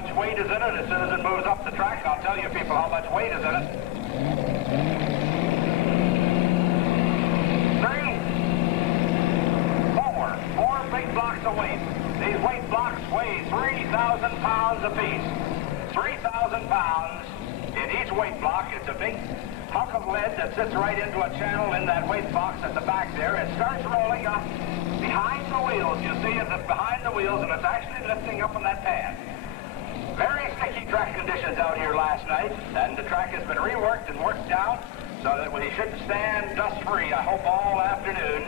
much weight is in it. As soon as it moves up the track, I'll tell you people how much weight is in it. 4 big blocks of weight. These weight blocks weigh 3,000 pounds apiece. 3,000 pounds in each weight block. It's a big hunk of lead that sits right into a channel in that weight box at the back there. It starts rolling up behind the wheels. You see it's behind the wheels, and it's actually lifting up on that pad. Very sticky track conditions out here last night, and the track has been reworked and worked down so that we should stand dust-free, I hope, all afternoon.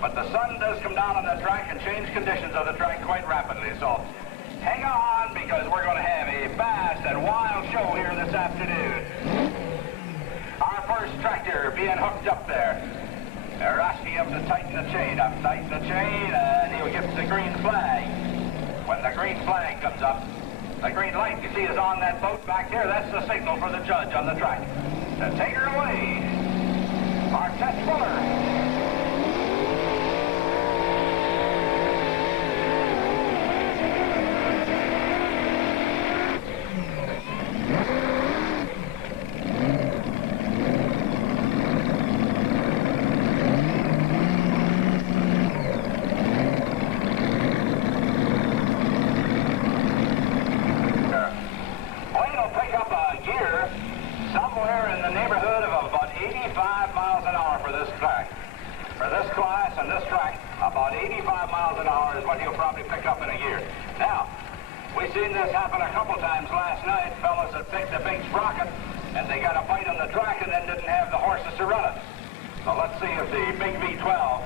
But the sun does come down on the track and change conditions of the track quite rapidly, so hang on, because we're going to have a fast and wild show here this afternoon. Our first tractor being hooked up there. They're asking him to tighten the chain up. Tighten the chain, and he'll get the green flag. When the green flag comes up, the green light you see is on that boat back there. That's the signal for the judge on the track. So take her away, our test Fuller. This happened a couple times last night. Fellas that picked a big sprocket and they got a bite on the track and then didn't have the horses to run it. So let's see if the big V12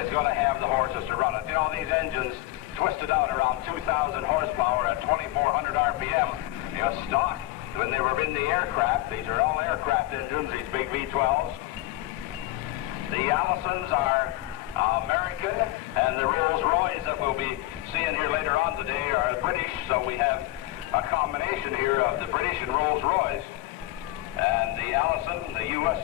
is going to have the horses to run it. You know, these engines twisted out around 2,000 horsepower at 2,400 RPM. You know, stock when they were in the aircraft. These are all aircraft engines, these big V12s. The Allisons are American, and the Rolls-Royce that we'll be seeing here later on today are British, so we have a combination here of the British and Rolls-Royce. And the Allison, the U.S.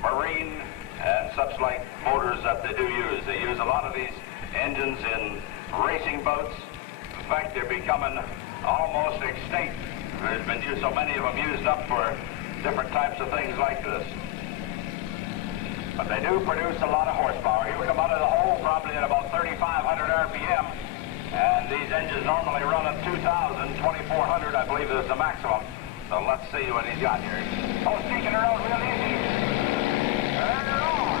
Marine, and such like motors that they do use. They use a lot of these engines in racing boats. In fact, they're becoming almost extinct. There's been so many of them used up for different types of things like this. But they do produce a lot of horsepower. He would come out of the hole probably at about 3,500 RPM. And these engines normally run at 2,000, 2,400, I believe is the maximum. So let's see what he's got here. Oh, taking her out real easy. Turn her on.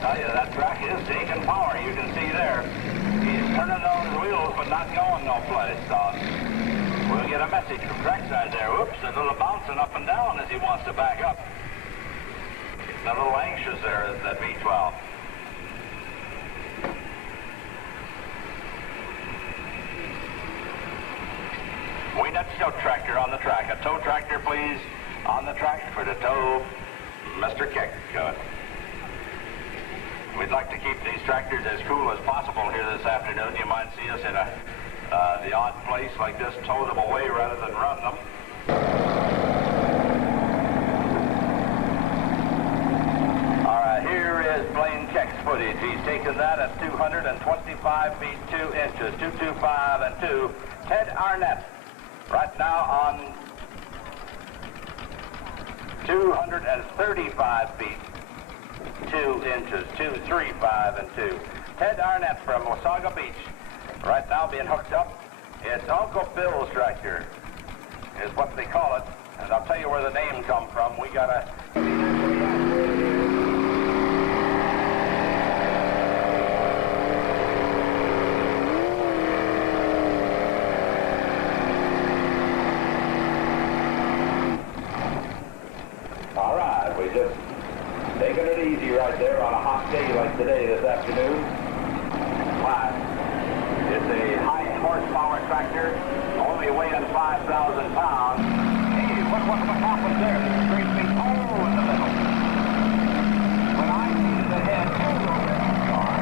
Tell you, that track is taking power. You can see there. He's turning those wheels, but not going no place. So we'll get a message from trackside there. Oops, a little bouncing up and down as he wants to back up. Getting a little anxious there is that V12. We need a tow tractor on the track. A tow tractor, please, on the track for the tow Mr. Kick. Good. We'd like to keep these tractors as cool as possible here this afternoon. You might see us in the odd place like this, tow them away rather than run them. All right, here is Blaine Keck's footage. He's taken that at 225 feet 2 inches, 225 and 2. Ted Arnett, right now on 235 feet. 2 inches, 235 and 2. Ted Arnett from Wasaga Beach, right now being hooked up. It's Uncle Bill's tractor, is what they call it. And I'll tell you where the name come from. We got a... All right, we just taking it easy right there on a hot day like today this afternoon. It's a high horsepower tractor, only weighing 5,000 pounds. Hey, what happened there? There's a great big hole in the middle. When I see the head over this car,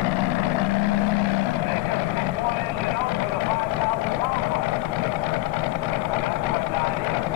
they just pick one engine out for the 5,000 pound one. That's what that is.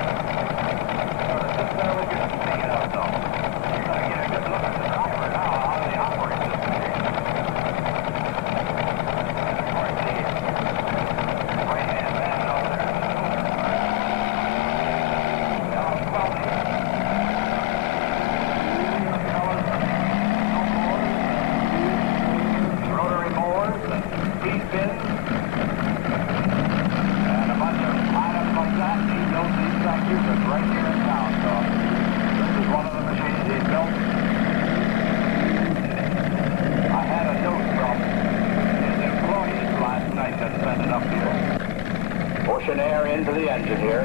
pushing air into the engine here.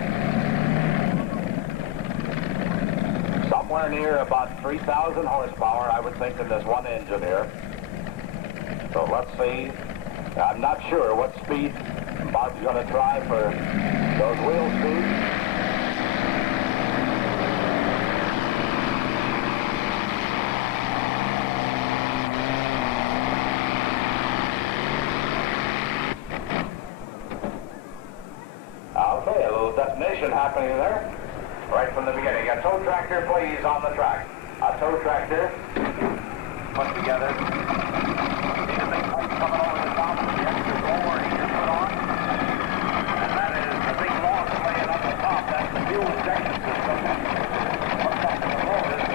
Somewhere near about 3,000 horsepower, I would think, in this one engine here. So let's see. I'm not sure what speed Bob's going to try for those wheel speeds. Okay, a little detonation happening there right from the beginning. A tow tractor, please, on the track. A tow tractor put together. See the big pipe coming over the top of the extra roller he just put on? And that is the big log laying on the top. That's the fuel injection system. What's up to the road is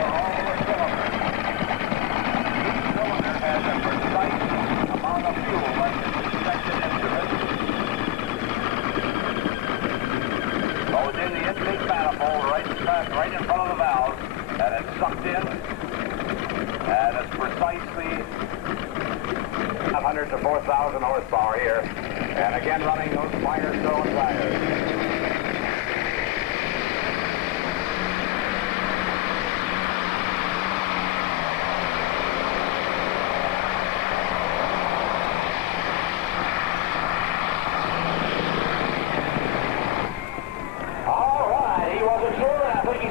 all the cylinders. Each cylinder has a precise amount of fuel that is injected into it. So it's in the intake manifold right in front of the valve, and it's sucked in, and it's precisely 500 to 4,000 horsepower here, and again running those Firestone tires.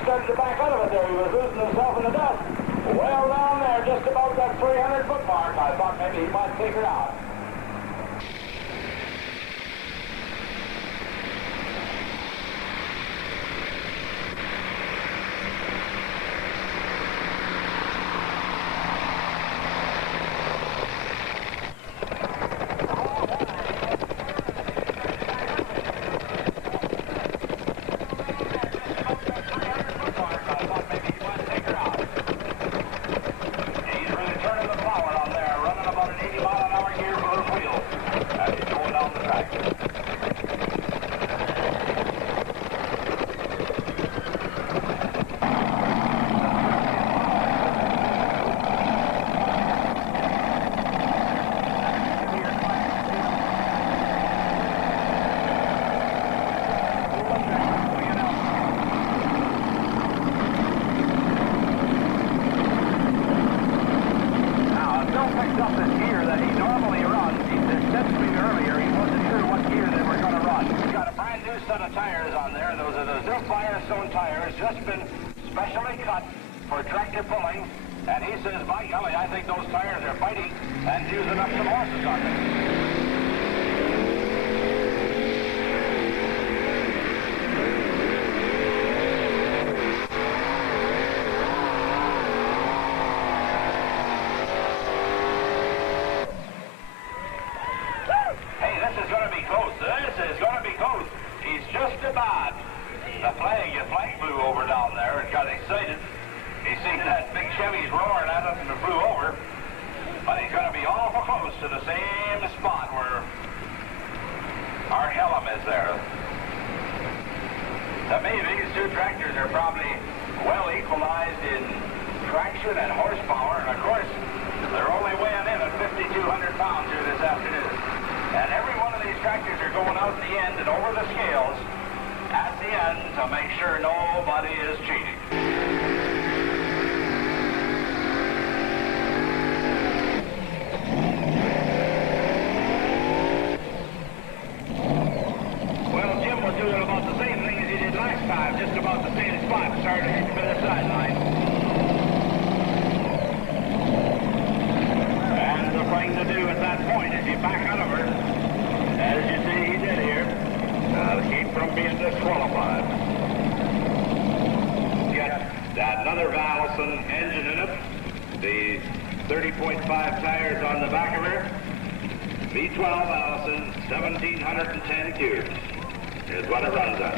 Started to back out of it there. He was losing himself in the dust. Well down there, just about that 300-foot mark, I thought maybe he might take it out. Set of tires on there. Those are the Zilk Firestone tires, just been specially cut for tractor pulling. And he says, by golly, I think those tires are biting and using up some horses on them. Hey, this is going to be close. This is going to be close. He's just about. The flag blew over down there and got excited. He seen that big Chevy's roaring at him and it flew over. But he's going to be awful close to the same spot where our Helm is there. To me, these two tractors are probably well equalized in traction and horsepower. And of course, they're only weighing in at 5,200 pounds here this afternoon. And every one of these tractors are going out at the end and over the scales at the end to make sure nobody is cheating. Well, Jim was doing about the same thing as he did last time, just about the same spot, starting to the sideline. And the thing to do at that point is you back out of her, as you see he did here, to keep from being disqualified. Got another Allison engine in it, the 30.5 tires on the back of her, V12 Allison, 1,710 cubes is what it runs on.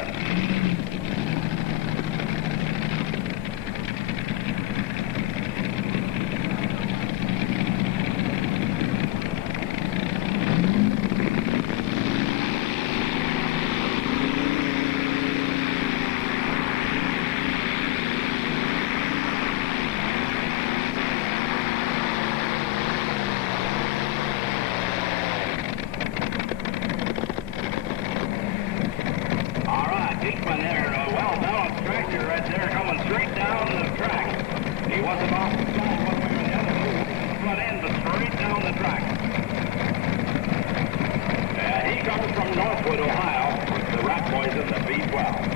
He wasn't off the side one way or the other. Front end, but straight down the track. And he comes from Northwood, Ohio, with the Rat Boys in the V12.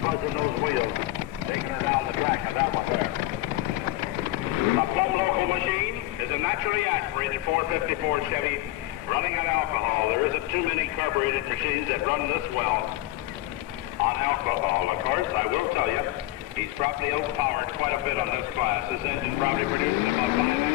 Buzzing those wheels, taking her down the track, and that one there. A Plum local machine is a naturally aspirated 454 Chevy running on alcohol. There isn't too many carbureted machines that run this well on alcohol. Of course, I will tell you, he's probably outpowered quite a bit on this class. This engine probably produces about 500.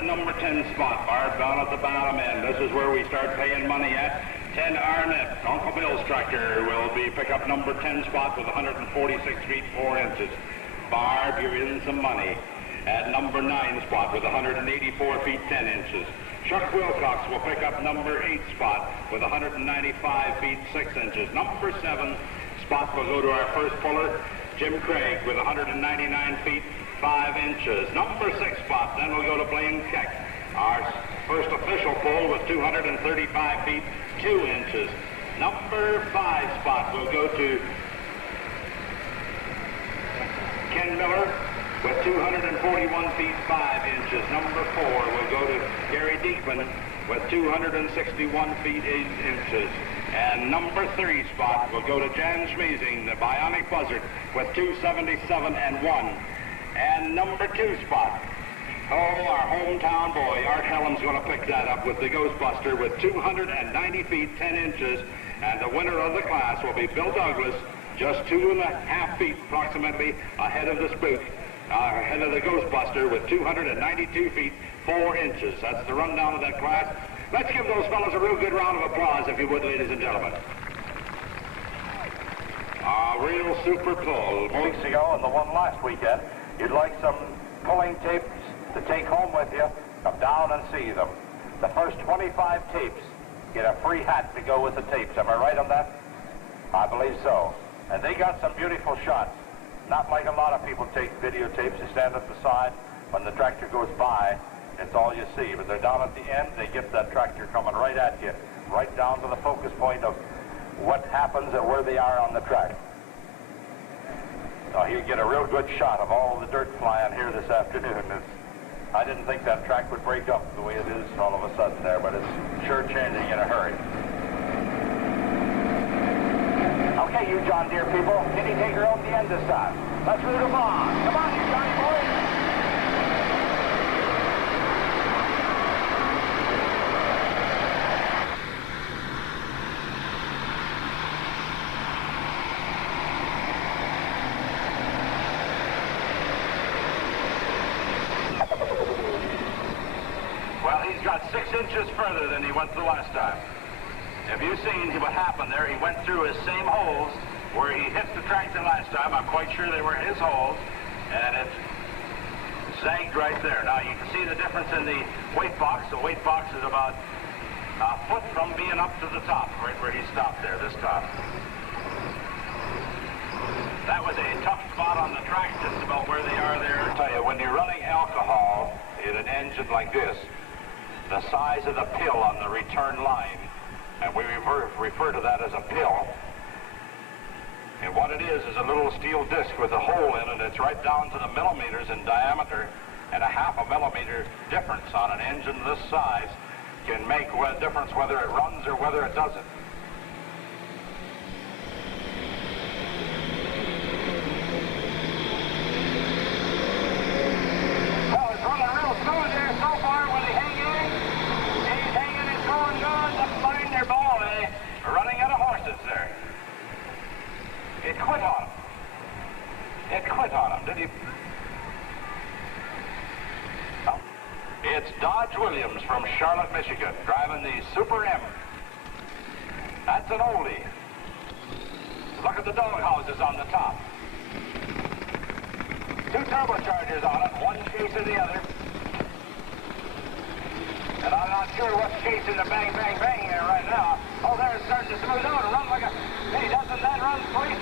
Number 10 spot, Barb, down at the bottom end. This is where we start paying money at. 10 Arnett. Uncle Bill's tractor will be pickup number 10 spot with 146 feet 4 inches. Barb, you're in some money. At number 9 spot with 184 feet 10 inches. Chuck Wilcox will pick up number 8 spot with 195 feet 6 inches. Number 7 spot will go to our first puller, Jim Craig, with 199 feet 5 inches. Number 6 spot, then we'll go to Blaine Keck, our first official pull with 235 feet 2 inches. Number 5 spot will go to Ken Miller with 241 feet 5 inches. Number 4 will go to Gary Diekman with 261 feet 8 inches. And number 3 spot will go to Jan Schmeezing, the Bionic Buzzard, with 277 and 1. And number 2 spot, our hometown boy, Art Hellam's going to pick that up with the Ghostbuster with 290 feet 10 inches. And the winner of the class will be Bill Douglas, just 2.5 feet approximately ahead of the Spook, ahead of the Ghostbuster with 292 feet 4 inches. That's the rundown of that class. Let's give those fellas a real good round of applause, if you would, ladies and gentlemen. A real super pull. Weeks ago and the one last weekend. You'd like some pulling tapes to take home with you, come down and see them. The first 25 tapes get a free hat to go with the tapes. Am I right on that? I believe so. And they got some beautiful shots. Not like a lot of people take videotapes. They stand at the side. When the tractor goes by, it's all you see. But they're down at the end. They get that tractor coming right at you, right down to the focus point of what happens and where they are on the track. Now, you get a real good shot of all the dirt flying here this afternoon. I didn't think that track would break up the way it is all of a sudden there, but it's sure changing in a hurry. Okay, you John Deere people, can you take her over the end this time? Let's root them on. Come on, you Johnny boys. Well, he's got 6 inches further than he went the last time. Have you seen what happened there? He went through his same holes where he hit the tractor last time. I'm quite sure they were his holes, and it zagged right there. Now you can see the difference in the weight box. The weight box is about a foot from being up to the top, right where he stopped there this time. That was a tough spot on the track, just about where they are there. I tell you, when you're running alcohol in an engine like this, the size of the pill on the return line, and we refer to that as a pill. And what it is a little steel disc with a hole in it. It's right down to the millimeters in diameter, and a half a millimeter difference on an engine this size can make a difference whether it runs or whether it doesn't. Well, it's running real smooth there so far when they hang in. He's hanging and going good up behind their ball, running out of horses there. It quit on him. It quit on him, did he? Oh. It's Dodge Williams from Charlotte, Michigan, driving the Super M. That's an oldie. Look at the dog houses on the top. 2 turbochargers on it, one chasing the other. And I'm not sure what's chasing the bang, bang, bang here right now. Oh, there it's starting to smooth out and run like a... Hey, doesn't that run sweet?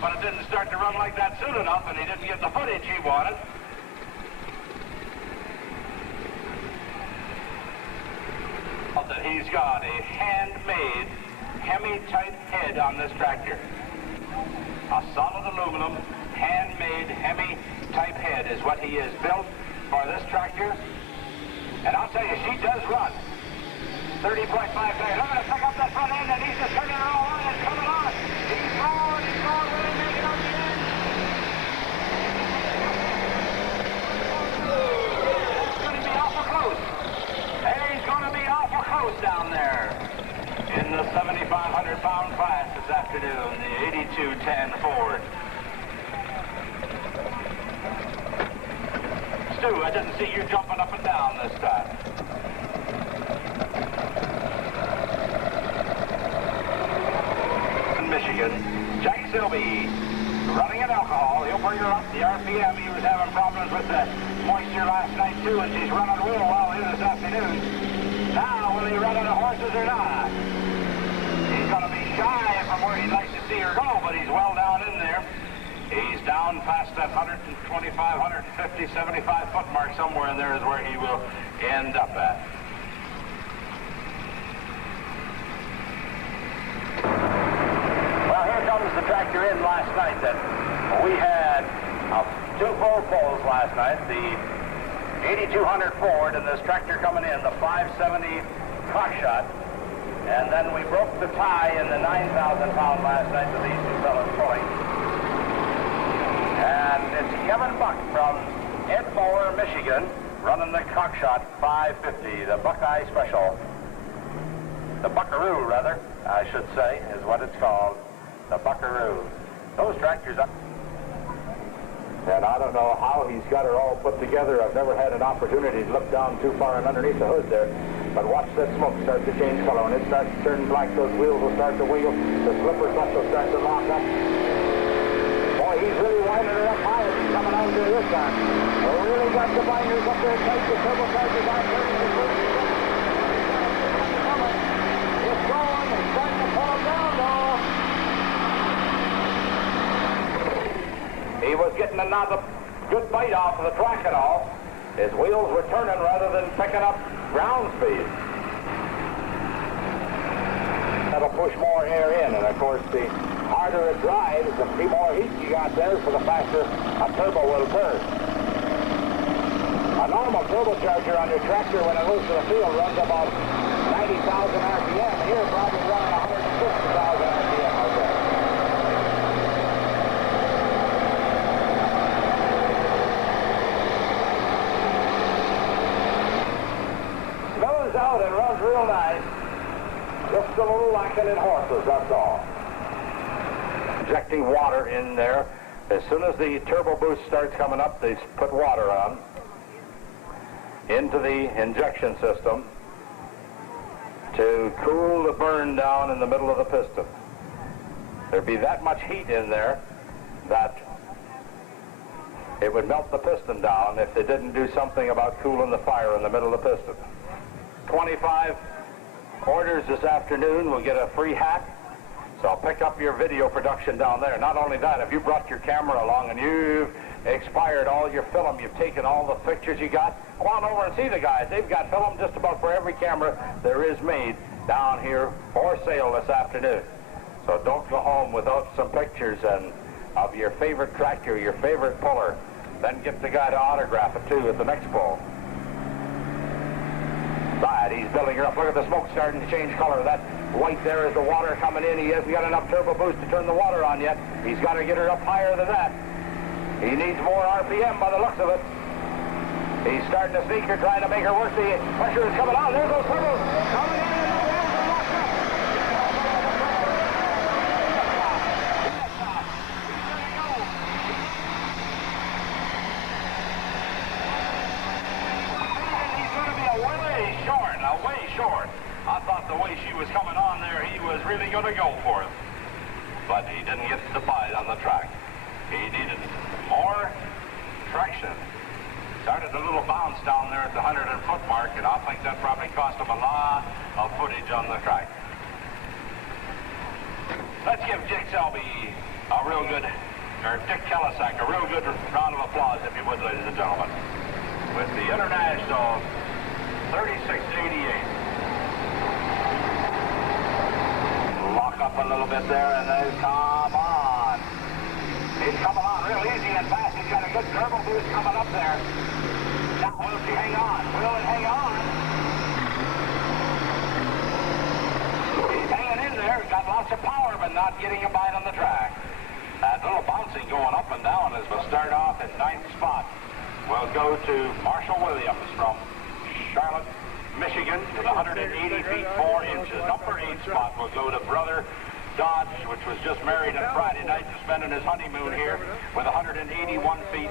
But it didn't start to run like that soon enough, and he didn't get the footage he wanted. That he's got a handmade Hemi-type head on this tractor. A solid aluminum, handmade Hemi-type head is what he has built for this tractor. And I'll tell you, she does run. 30.5 there. Look at it, pick up that front end, and he's just turning her all on and coming on. He's going, will he make it on the end? It's going to be awful close. He's going to be awful close down there in the 7,500-pound class this afternoon, the 8210 Ford. Stu, I didn't see you jumping up and down this time. In Michigan, Jack Silby running an alcohol. He'll bring her up the RPM. He was having problems with the moisture last night too, and she's running real well here this afternoon. Now, will he run out of horses or not? He's going to be shy from where he'd like to see her go, but he's well down in there. He's down past that 125, 150, 75 foot mark. Somewhere in there is where he will end up at. Well, here comes the tractor in last night then. We had 2 full pulls last night. The 8200 Ford and this tractor coming in, the 570 Cockshot. And then we broke the tie in the 9,000-pound last night with these 2 fellas pulling. And it's Kevin Buck from Edmore, Michigan, running the Cockshot 550, the Buckeye Special. The Buckaroo, rather, I should say, is what it's called. The Buckaroo. Those tractors up. And I don't know how he's got her all put together. I've never had an opportunity to look down too far and underneath the hood there. But watch that smoke start to change color. When it starts to turn black, those wheels will start to wiggle. The slipper clutch will start to lock up. Boy, he's really winding her up high as he's coming out there this time. Well, really got the binders up there tight. The turbochargers out there. It's going. It's starting to fall down, though. He was getting another good bite off of the track and all. His wheels were turning rather than picking up ground speed. That'll push more air in, and of course the harder it drives, the more heat you got there, so the faster a turbo will burn. A normal turbocharger on your tractor when it moves to the field runs about 90,000 RPM. Here, probably running 150,000 RPM out there. Melons out and runs real nice. Just a little lacking in horses, that's all. Injecting water in there. As soon as the turbo boost starts coming up, they put water on into the injection system to cool the burn down in the middle of the piston. There'd be that much heat in there that it would melt the piston down if they didn't do something about cooling the fire in the middle of the piston. 25 orders this afternoon will get a free hat. So I'll pick up your video production down there. Not only that, if you brought your camera along and you've expired all your film, you've taken all the pictures you got, go on over and see the guys. They've got film just about for every camera there is made down here for sale this afternoon. So don't go home without some pictures and of your favorite tractor, your favorite puller. Then get the guy to autograph it too at the next pull. Right, he's building her up. Look at the smoke starting to change color. That white there is the water coming in. He hasn't got enough turbo boost to turn the water on yet. He's got to get her up higher than that. He needs more RPM by the looks of it. He's starting to sneak her, trying to make her work. The pressure is coming on. There goes turbo. Coming in. Way short. I thought the way she was coming on there, he was really going to go for it. But he didn't get the bite on the track. He needed more traction. Started a little bounce down there at the 100-foot mark, and I think that probably cost him a lot of footage on the track. Let's give Dick Selby a real good, or Dick Kellisack a real good round of applause, if you would, ladies and gentlemen, with the International 3688. Lock up a little bit there and then come on. He's coming on real easy and fast. He's got a good turbo boost coming up there. Now will she hang on? Will it hang on? He's hanging in there. Got lots of power but not getting a bite on the track. That little bouncing going up and down as we'll start off at 9th spot. We'll go to Marshall Williams from Charlotte, Michigan, with 180 feet 4 inches. Number 8 spot will go to Brother Dodge, which was just married on Friday night, just spending his honeymoon here, with 181 feet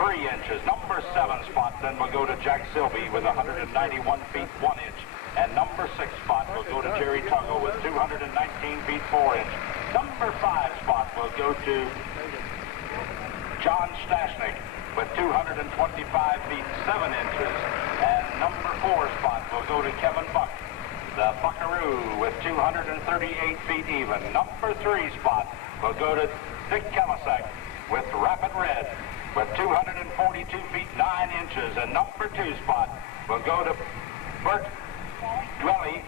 3 inches. Number 7 spot then will go to Jack Silby with 191 feet 1 inch. And number 6 spot will go to Jerry Tuggle with 219 feet 4 inch. Number 5 spot will go to John Stashnik with 225 feet 7 inches. And number 4 spot will go to Kevin Buck, the Buckaroo, with 238 feet even. Number 3 spot will go to Dick Kellisack with Rapid Red with 242 feet 9 inches. And number 2 spot will go to Bert Dwelly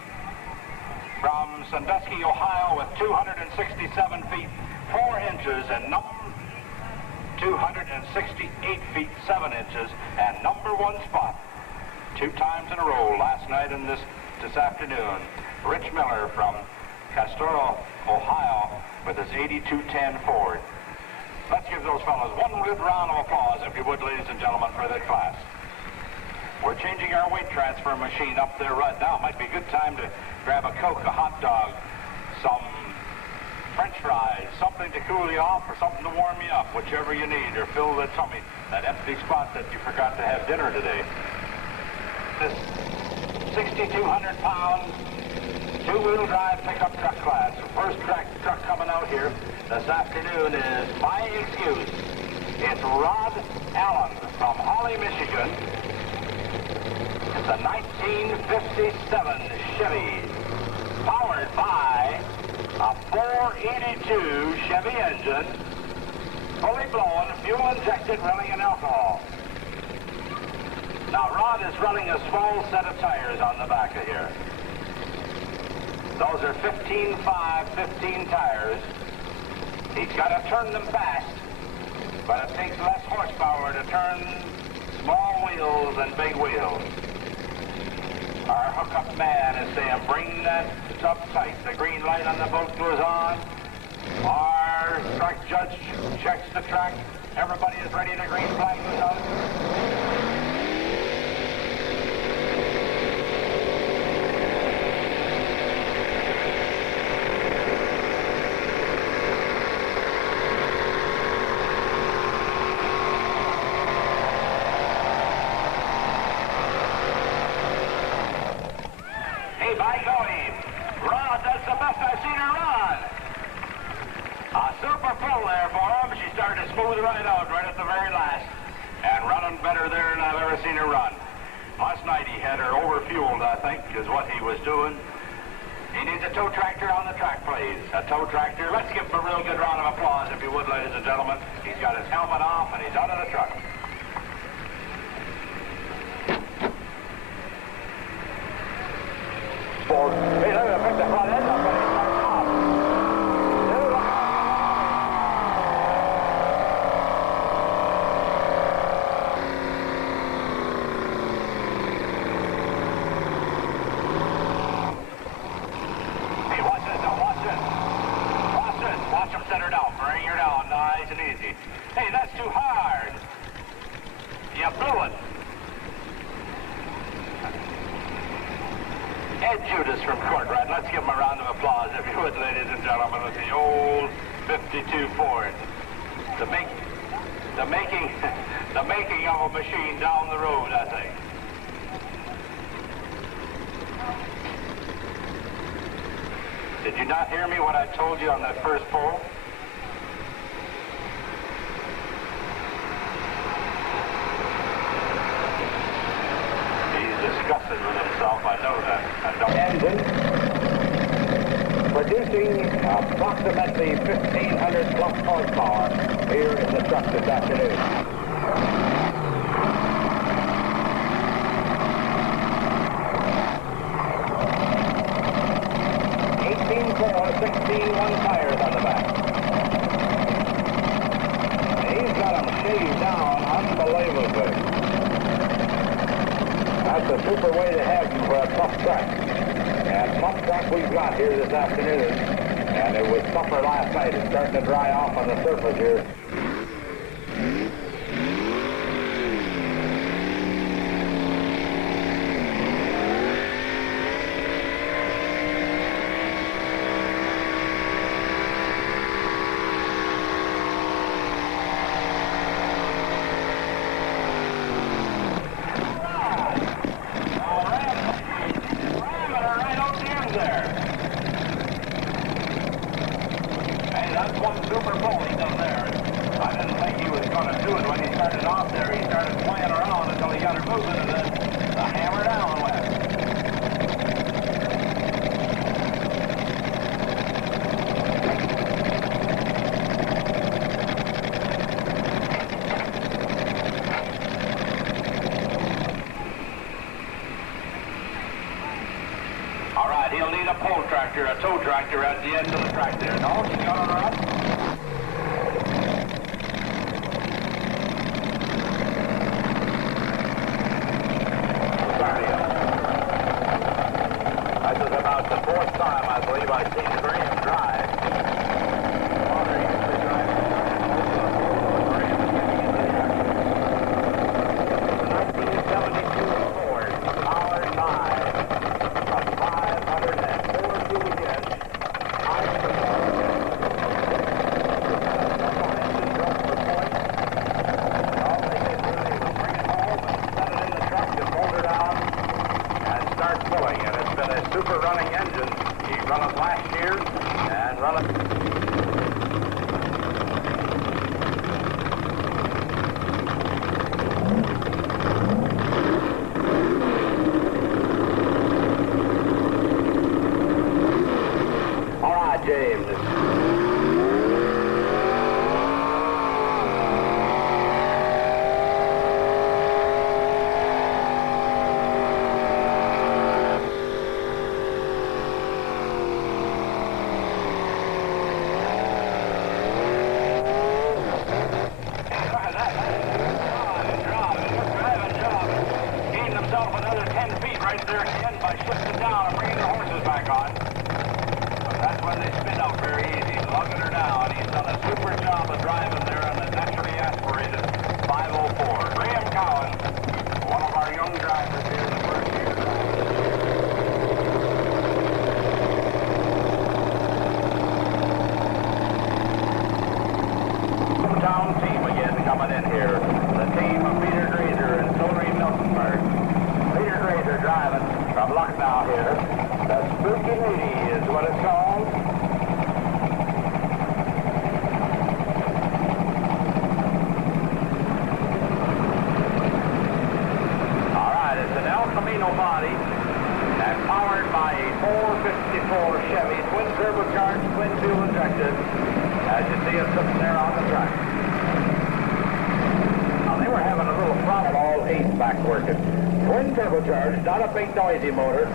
from Sandusky, Ohio with 267 feet 4 inches. And number 268 feet 7 inches. And number 1 spot, 2 times in a row last night and this afternoon, Rich Miller from Castoro, Ohio with his 8210 Ford. Let's give those fellows one good round of applause, if you would, ladies and gentlemen, for that class. We're changing our weight transfer machine up there right now. Might be a good time to grab a Coke, a hot dog, some French fries, something to cool you off or something to warm you up, whichever you need, or fill that tummy, that empty spot that you forgot to have dinner today. This 6,200-pound two-wheel drive pickup truck class. The first truck coming out here this afternoon is My Excuse. It's Rod Allen from Holly, Michigan. It's a 1957 Chevy, powered by a 482 Chevy engine, fully blown, fuel injected, running in alcohol. Now, Rod is running a small set of tires on the back of here. Those are 15.5, 15 tires, He's got to turn them fast, but it takes less horsepower to turn small wheels than big wheels. Our hookup man is saying, bring that up tight. The green light on the boat goes on. Our track judge checks the track. Everybody is ready. The green flag goes out. By golly, Rod, that's the best I've seen her run. A super pull there for him. She started to smooth right out right at the very last. And running better there than I've ever seen her run. Last night he had her overfueled, I think, is what he was doing. He needs a tow tractor on the track, please. A tow tractor. Let's give him a real good round of applause, if you would, ladies and gentlemen. He's got his helmet off and he's out of the truck. Hey, look at the front end up, but he's starting off. Hey, watch this now, watch this. Watch this. Watch him set her down. Bring her down, nice and easy. Hey, that's too hard. You blew it. Ed Judas from Courtright. Let's give him a round of applause, if you would, ladies and gentlemen, with the old 52 Ford. The making of a machine down the road, I think. Did you not hear me what I told you on that first poll? Disgusted with himself, I know that. Engine producing approximately 1,500 plus horsepower here in the truck this afternoon. 18.4, 16.1 tires on the back. He's got them shaved down unbelievably. That's a super way to have him for a tough track. And tough track we've got here this afternoon. And it was tougher last night. It's starting to dry off on the surface here. Super pull he done there. I didn't think he was going to do it when he started off there. He started playing around until he got her moving and then the hammer down went. All right, he'll need a pull tractor, a tow tractor at the end of the track there. No, she's got it right. This is about the fourth time, I believe, I've seen Graham drive. Father used to drive Graham getting in the truck. 1972 Ford, Power 5, a 504 2-inch pulling, and it's been a super running engine. He run it last year and run it. All right, James. there again by shifting down and bringing the horses back on. But that's when they spin out very easy, lugging her down. He's done a super job of driving there on the naturally aspirated 504. Graham Cowan, one of our young drivers here in the first year. Town team again coming in here. The team of Peter Grazer and Tony Miltonberg. Peter Grazer driving from Lucknow here. The Spooky Lady is what it's called. All right, it's an El Camino body and powered by a 454 Chevy twin turbocharged, twin fuel injected, as you see it sitting there on the track. They were having a little problem, all 8 back working. Twin turbocharged, not a big noisy motor,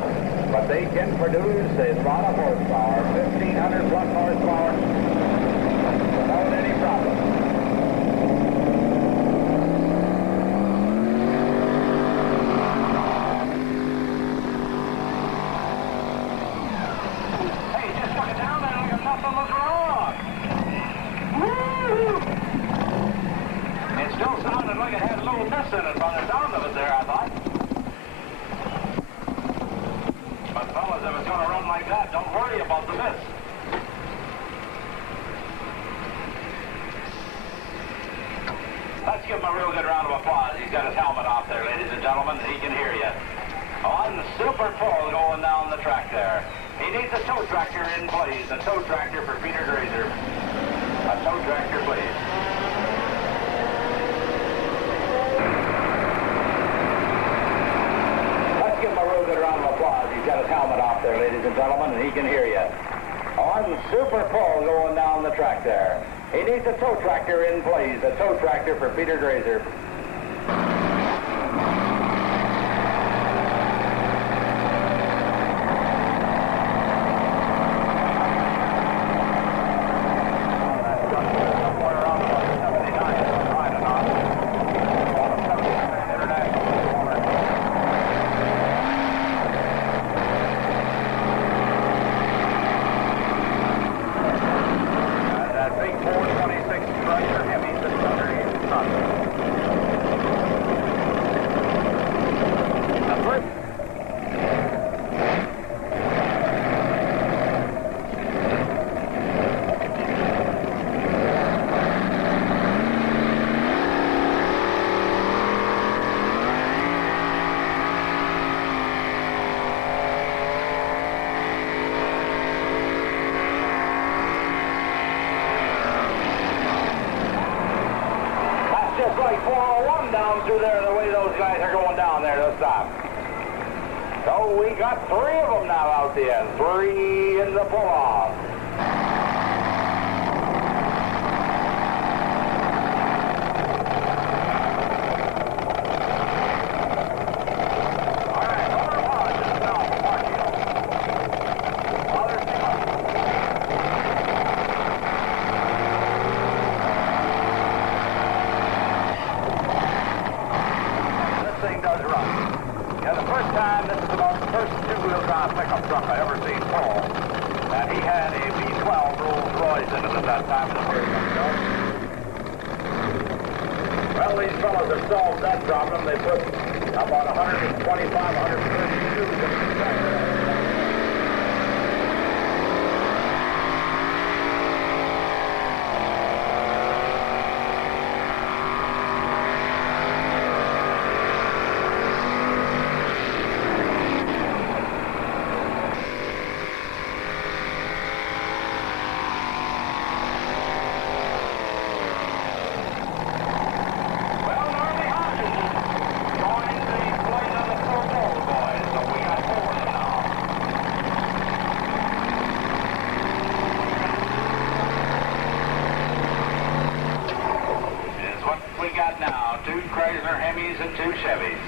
but they can produce a lot of horsepower, 1,500 plus horsepower, without any problem. Hey, just took it down there like if nothing was wrong. Woo! It still sounded like it had a little miss in it by the sound of it there, I thought. But fellas, if it's going to run like that, don't worry about the miss. Let's give him a real good round of applause. He's got his helmet off there, ladies and gentlemen, and he can hear you. On the super pull going down the track there. He needs a tow tractor in place. A tow tractor for Peter Grazer. A tow tractor, please. Give him a real good round of applause. He's got his helmet off there, ladies and gentlemen, and he can hear you. On super pull going down the track there. He needs a tow tractor in place. A tow tractor for Peter Grazer. Just like 401 down through there, the way those guys are going down there to stop. So we got 3 of them now out the end. 3 in the pull-off. All right, number 1 is now Marshall. Other thing does run. Yeah, the first time, this is about the first 2-wheel drive pickup truck I ever seen pull. And he had a V12 Rolls Royce in it at that time in the period. Well, these fellas have solved that problem. They put about 125, 130 shoes in the tractor. Now, 2 Chrysler Hemis and 2 Chevys.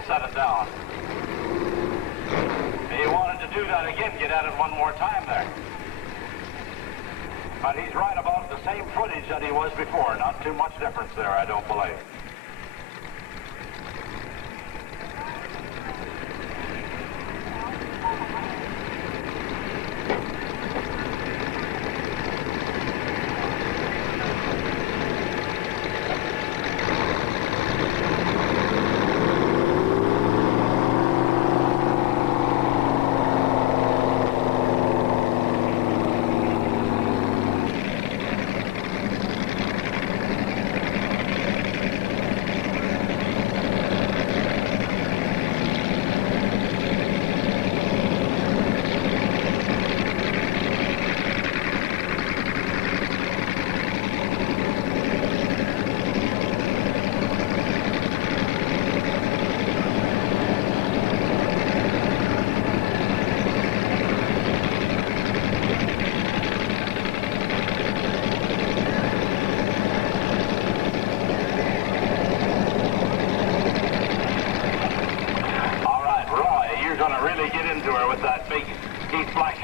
to set it down. He wanted to do that again, get at it one more time there. But he's right about the same footage that he was before. Not too much difference there, I don't believe.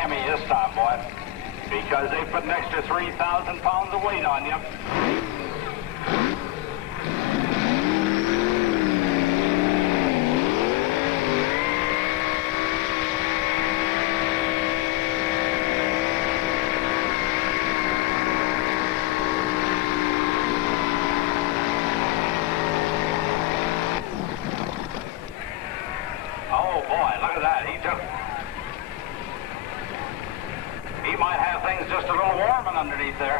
This time, boy, because they put an extra 3,000 pounds of weight on you. Oh boy, look at that. He might have things just a little warming underneath there.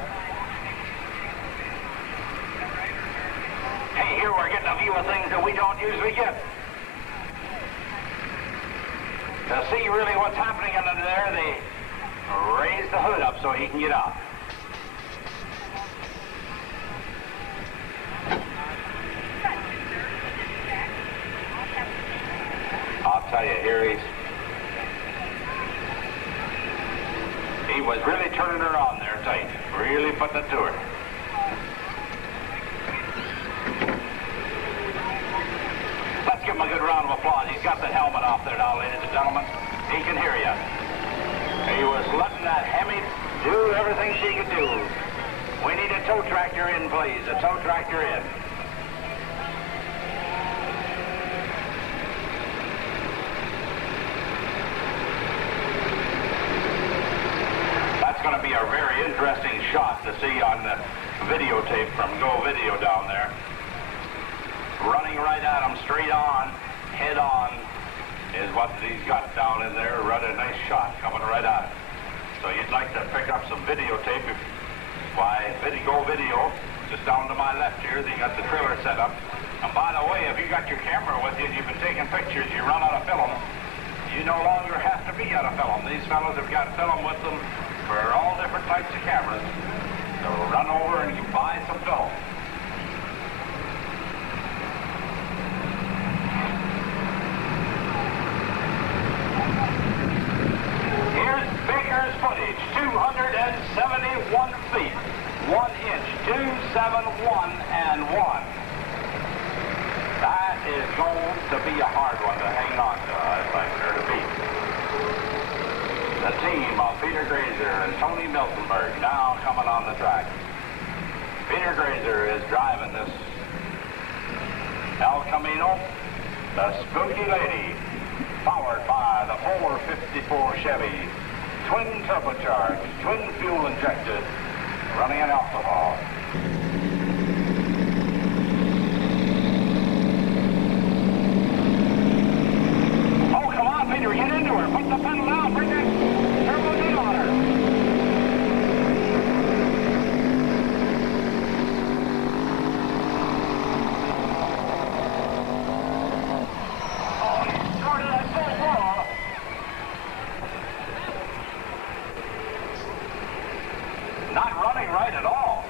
Hey, here we're getting a view of things that we don't usually get. To see really what's happening under there, they raise the hood up so he can get out. I'll tell you, here he was really turning her on there tight, really putting it to her. Let's give him a good round of applause. He's got the helmet off there now, ladies and gentlemen. He can hear you. He was letting that Hemi do everything she could do. We need a tow tractor in, please. A tow tractor in. That's going to be a very interesting shot to see on the videotape from Go Video down there. Running right at him, straight on, head on, is what he's got down in there. Rather nice shot coming right at him. So you'd like to pick up some videotape by Go Video, just down to my left here. They got the trailer set up. And by the way, if you got your camera with you and you've been taking pictures, you run out of film, you no longer have to be out of film. These fellows have got film with them for all different types of cameras. So run over and you buy some film. Here's Baker's footage, 271 feet, 1 inch, 271 and 1. That is going to be a hard one to hang on to, I'd like her to beat. The team of Peter Grazer and Tony Miltenberg now coming on the track. Peter Grazer is driving this El Camino, the Spooky Lady, powered by the 454 Chevy, twin turbocharged, twin fuel injected, running on alcohol. Oh, come on, Peter, get into her. Put the pedal down. Bring that turbo D on her. Oh, he started that full ball. Not running right at all.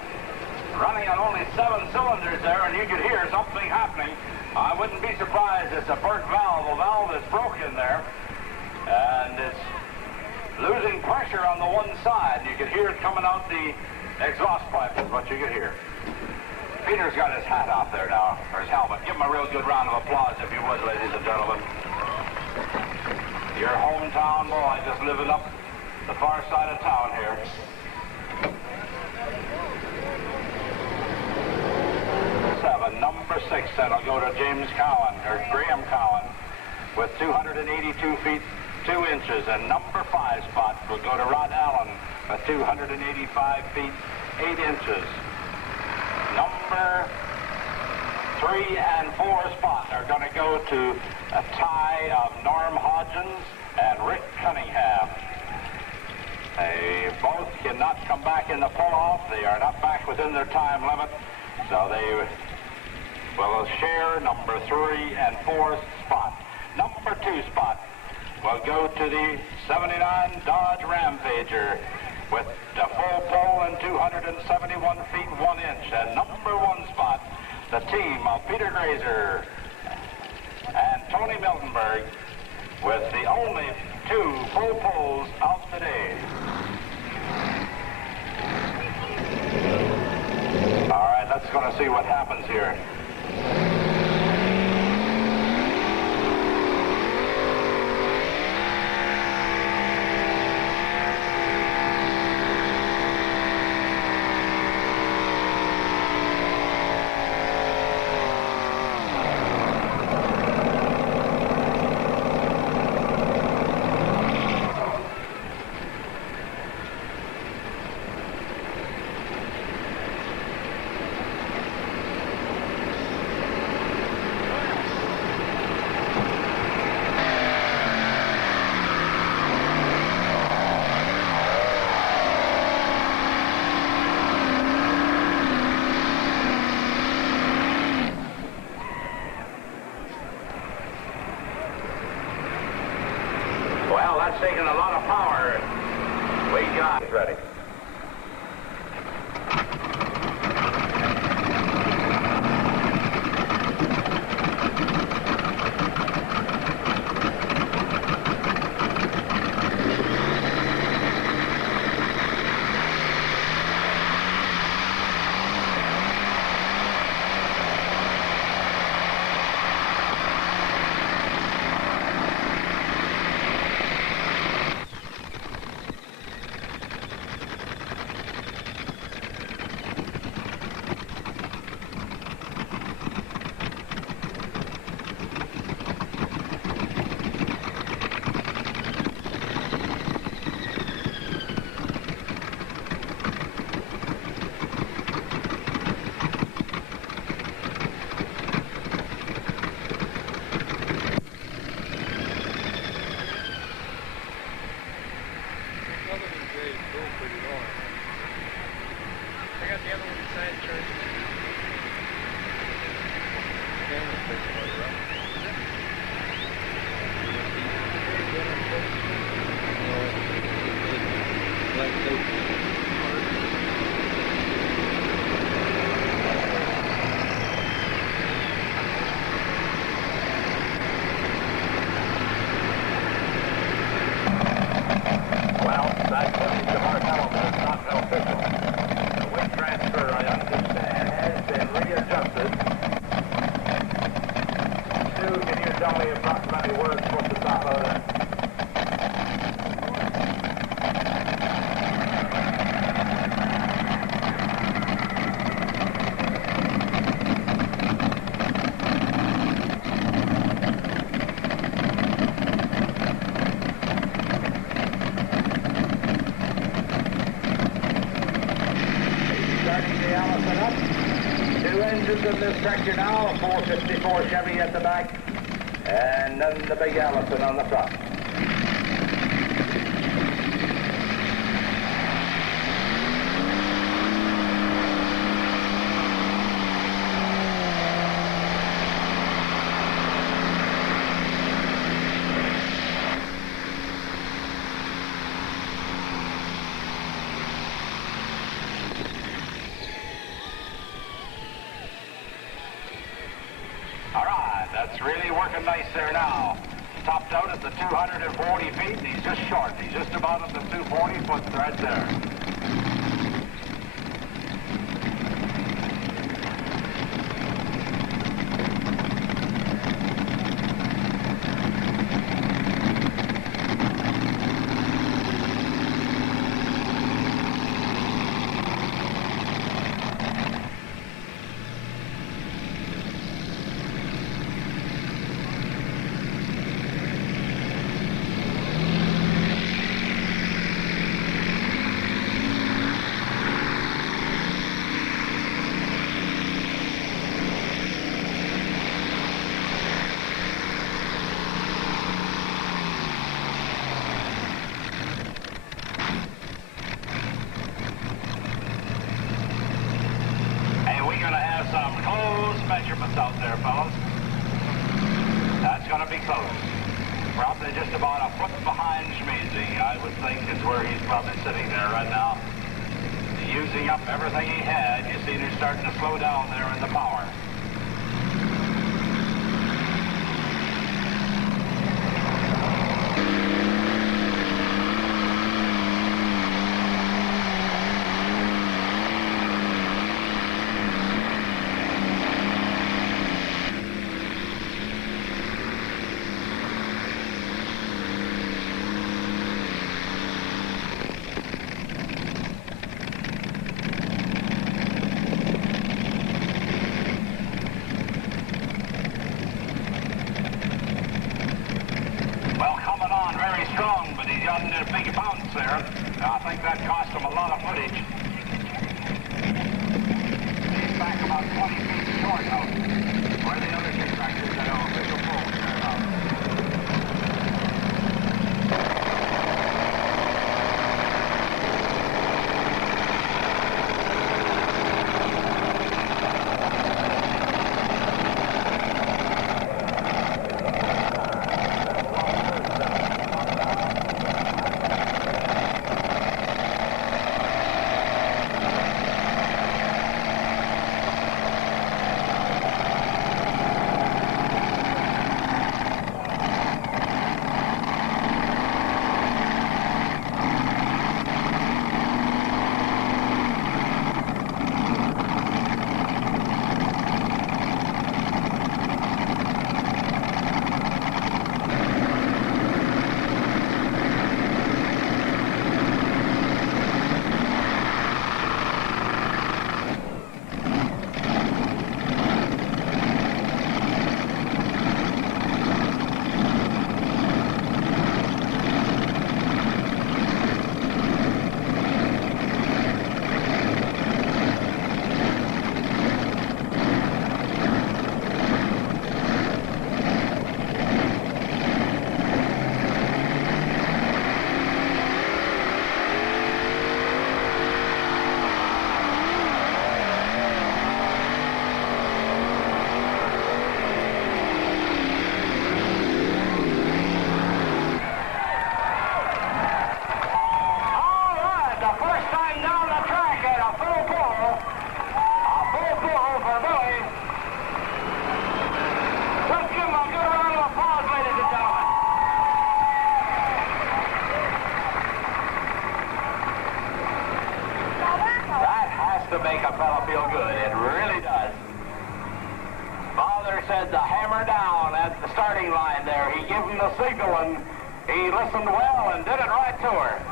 Running on only 7 cylinders there, and you could hear something happening. I wouldn't be surprised. It's a burnt valve. A valve that's broken there, and it's losing pressure on the one side. You could hear it coming out the exhaust pipe is what you could hear. Peter's got his hat off there now, or his helmet. Give him a real good round of applause, if you would, ladies and gentlemen. Your hometown boy just living up the far side of town here. Number 6, that'll go to James Cowan, or Graham Cowan, with 282 feet 2 inches. And number 5 spot will go to Rod Allen with 285 feet 8 inches. Number 3 and 4 spot are going to go to a tie of Norm Hodgins and Rick Cunningham. They both cannot come back in the pull-off. They are not back within their time limit, so they will share number 3 and 4 spot. Number 2 spot will go to the 79 Dodge Rampager with a full pull and 271 feet 1 inch. And number 1 spot, the team of Peter Grazer and Tony Miltenberg, with the only 2 full pulls out today. All right, let's go to see what happens here. Well, that's taking a lot of power. We got it ready. In this tractor now, a 454 Chevy at the back, and then the big Allison on the front. That's really working nice there now. Topped out at the 240 feet. He's just short. He's just about at the 240 foot thread there. using up everything he had. You see he's starting to slow down there in the power. I think that cost him a lot of footage. He's back about 20 feet short of where the other two tractors that are official pulls are out. To make a fella feel good. It really does. Father said to hammer down at the starting line there. He gave him the signal and he listened well and did it right to her.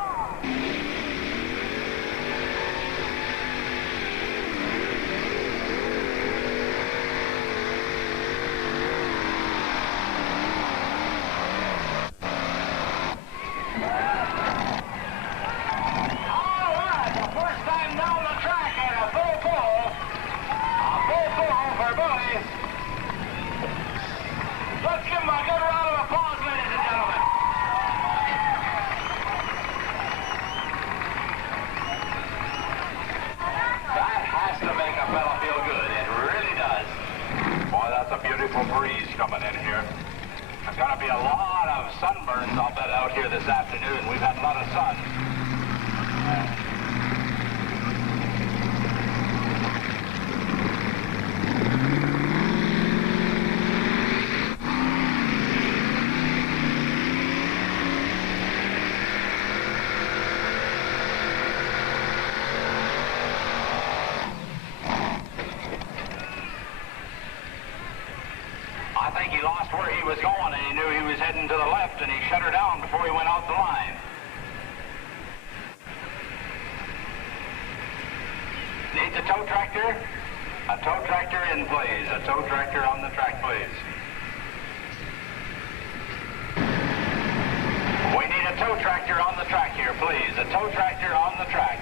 Breeze coming in here. There's going to be a lot of sunburns, I'll bet, out here this afternoon. We've had a lot of sun. I think he lost where he was going, and he knew he was heading to the left, and he shut her down before he went out the line. Needs a tow tractor? A tow tractor in, please. A tow tractor on the track, please. We need a tow tractor on the track here, please. A tow tractor on the track.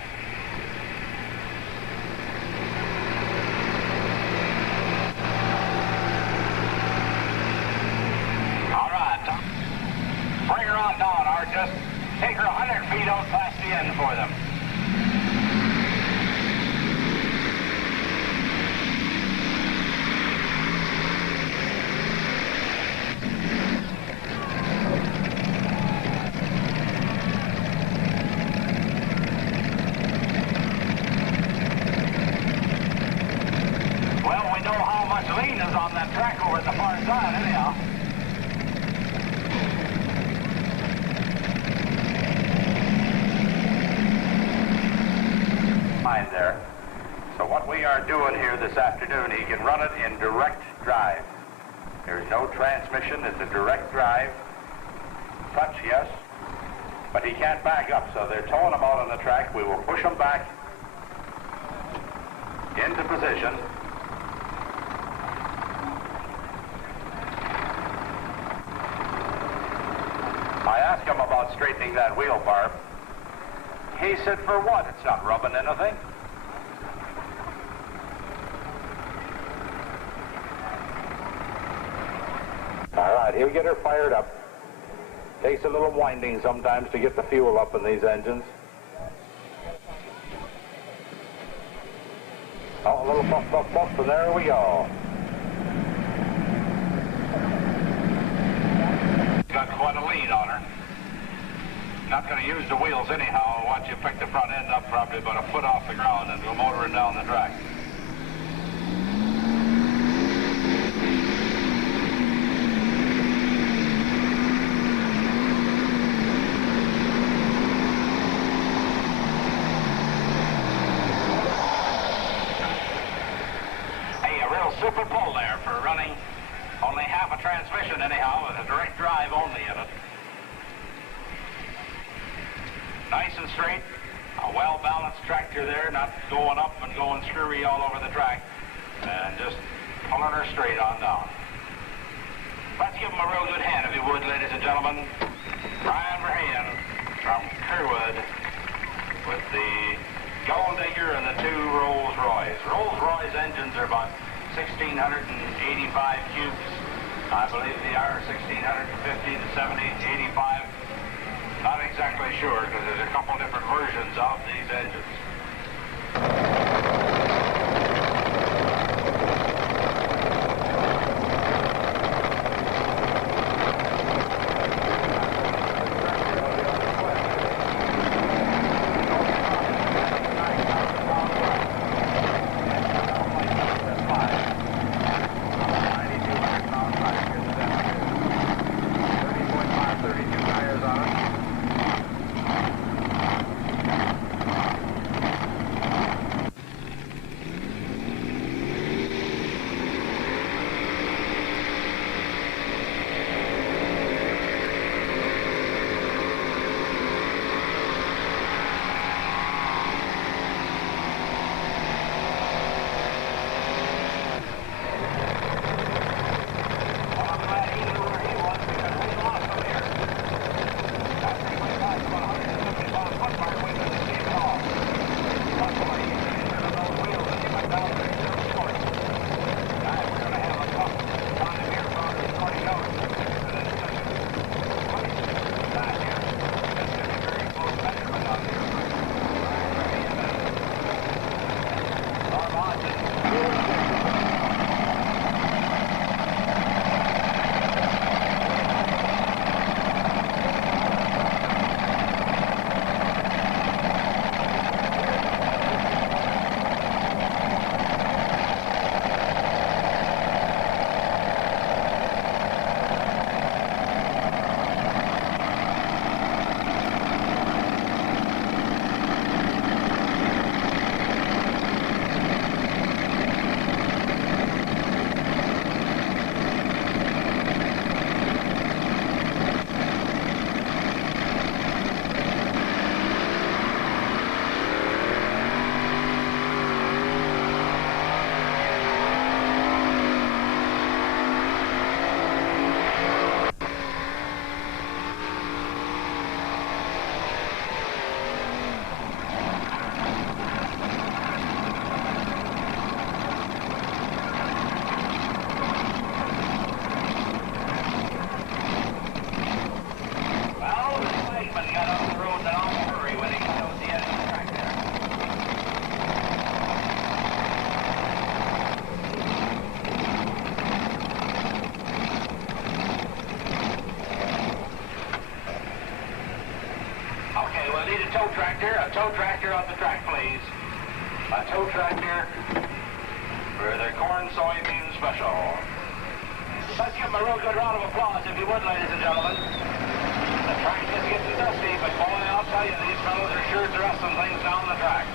Bring her on down, or just take her 100 feet out past the end for them. that track over at the far side, anyhow. Fine there. So what we are doing here this afternoon, he can run it in direct drive. There's no transmission, it's a direct drive. Touch, yes, but he can't back up, so they're towing him out on the track. We will push him back into position. I asked him about straightening that wheel bar. He said, for what? It's not rubbing anything. All right, he'll get her fired up. Takes a little winding sometimes to get the fuel up in these engines. Oh, a little buff, buff, buff, and there we go. Got quite a lean on her. Not going to use the wheels anyhow. Watch you pick the front end up probably about a foot off the ground and go motoring down the track. Super pull there for running only half a transmission anyhow, with a direct drive only in it. Nice and straight, a well-balanced tractor there, not going up and going screwy all over the track, and just pulling her straight on down. Let's give him a real good hand if you would, ladies and gentlemen. Brian Verheyen from Kerwood with the Gold Digger and the two Rolls Royce. Rolls Royce engines are about 1,685 cubes. I believe they are 1,650 to 1,785. Not exactly sure because there's a couple different versions of these engines. A tow tractor on the track, please. A tow tractor for the corn soybean special. Let's give them a real good round of applause, if you would, ladies and gentlemen. The track is getting dusty, but boy, I'll tell you, these fellows are sure dressing things down the track.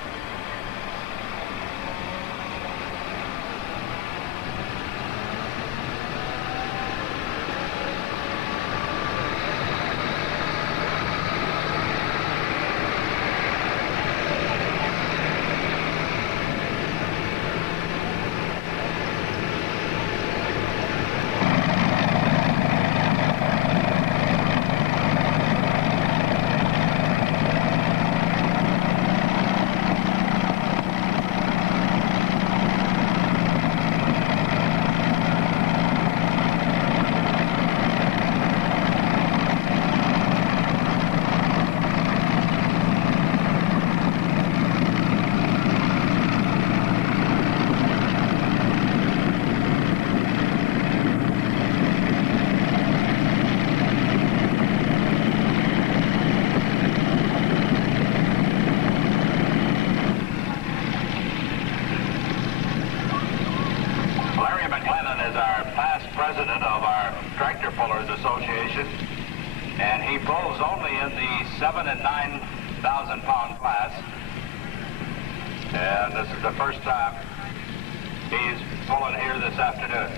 President of our Tractor Pullers Association, and he pulls only in the 7,000 and 9,000 pound class, and this is the first time he's pulling here this afternoon.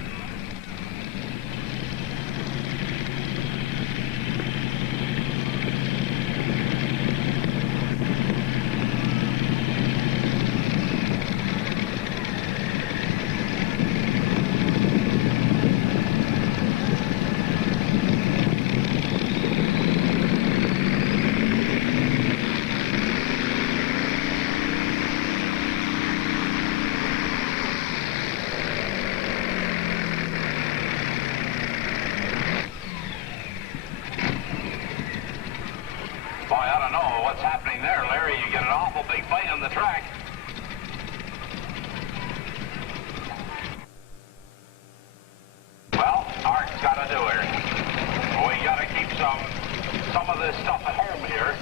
On the track. Well, Art's got to do it. We got to keep some of this stuff at home here.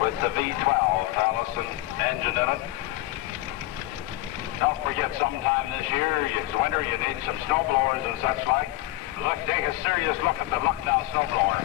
With the V12 Allison engine in it. Don't forget, sometime this year, it's winter, you need some snow blowers and such like. Look, take a serious look at the Lucknow snow blower.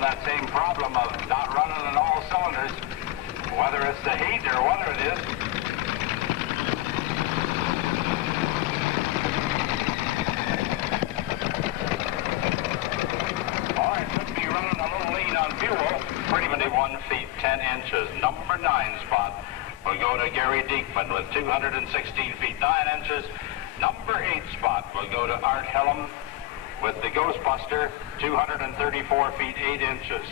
That same problem of not running on all cylinders, whether it's the heat or whether it is. All right, could be running a little lean on fuel. 71 feet 10 inches. Number 9 spot will go to Gary Diekman with 216 feet 9 inches. Number 8 spot will go to Art Helm with the Ghostbuster, 234 feet 8 inches.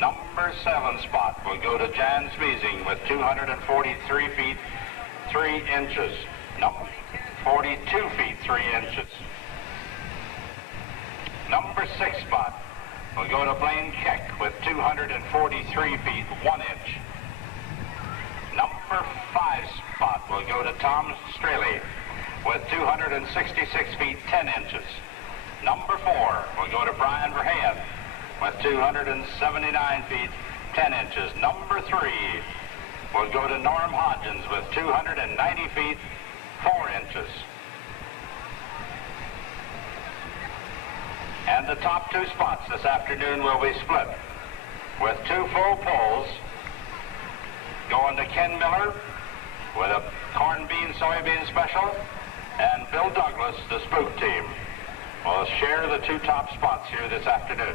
Number 7 spot will go to Jan Smeezing with 243 feet 3 inches. Number 42 feet 3 inches. Number 6 spot will go to Blaine Keck with 243 feet 1 inch. Number 5 spot will go to Tom Straley with 266 feet 10 inches. Number 4 will go to Brian Verheyen with 279 feet 10 inches. Number 3 will go to Norm Hodgins with 290 feet 4 inches. And the top 2 spots this afternoon will be split with 2 full pulls going to Ken Miller with a corn bean, soybean special, and Bill Douglas, the spook team, will share the two top spots here this afternoon.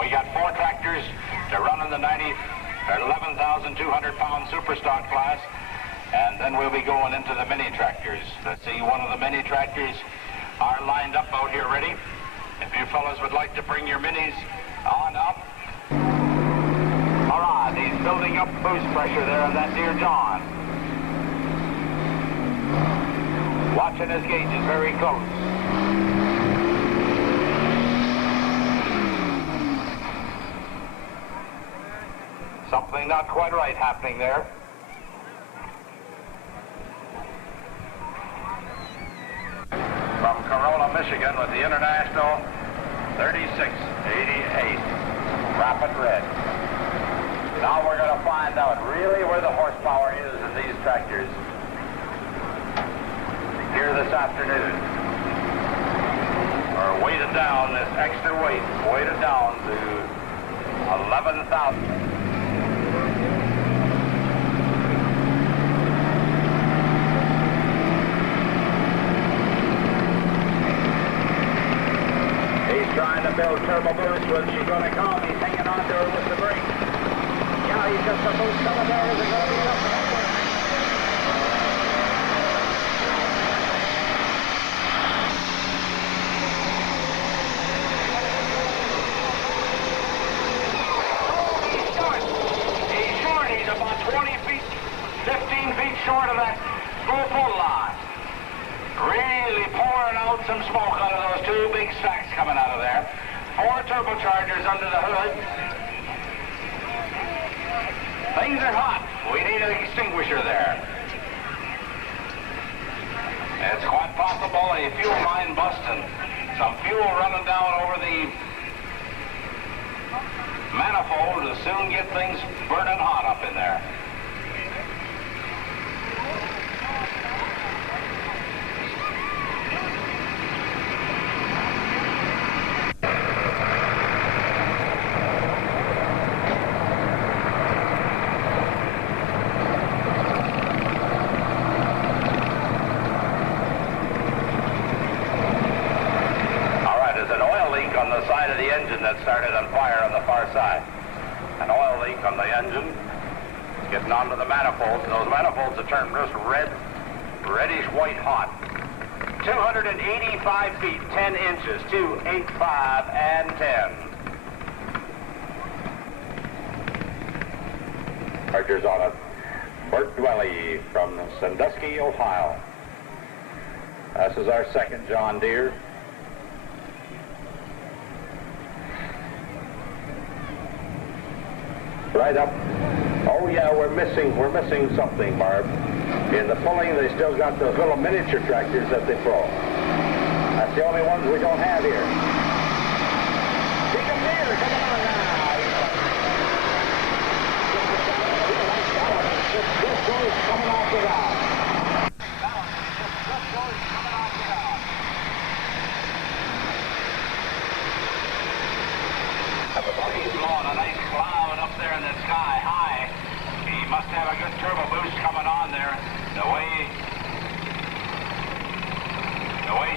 We got 4 tractors to run in the 11,200 pound super stock class, and then we'll be going into the mini tractors. Let's see, one of the mini tractors are lined up out here ready. If you fellas would like to bring your minis on up. All right, he's building up boost pressure there on that dear John. Watching his gauges very close. Something not quite right happening there. From Corona, Michigan with the International 3688 Rapid Red. Now we're going to find out really where the horsepower is in these tractors here this afternoon. We're weighted down, this extra weight, weighted down to 11,000. Trying to build turbo boost. When's she going to come? He's hanging on to her with the brake. Yeah, he's just a boost coming there. Is it going to be something? He's short. He's short. He's about 20 feet, 15 feet short of that full line. Really pouring out some smoke out of those 2 big sacks coming out of there. 4 turbochargers under the hood. Things are hot. We need an extinguisher there. It's quite possible a fuel line busting. Some fuel running down over the manifold to soon get things burning hot up in there. That started on fire on the far side. An oil leak on the engine getting onto the manifolds. Those manifolds have turned just red, reddish white hot. 285 feet, 10 inches, 285 and 10. Chargers on it. Bert Dwelly from Sandusky, Ohio. This is our second John Deere. Right up. Oh yeah, we're missing something, Barb. In the pulling, they still got those little miniature tractors that they pull. That's the only ones we don't have here. Come on now. Just goes coming off the valve. Just goes coming off the valve. He's blowing a nice cloud up there in the sky high. He must have a good turbo boost coming on there. The way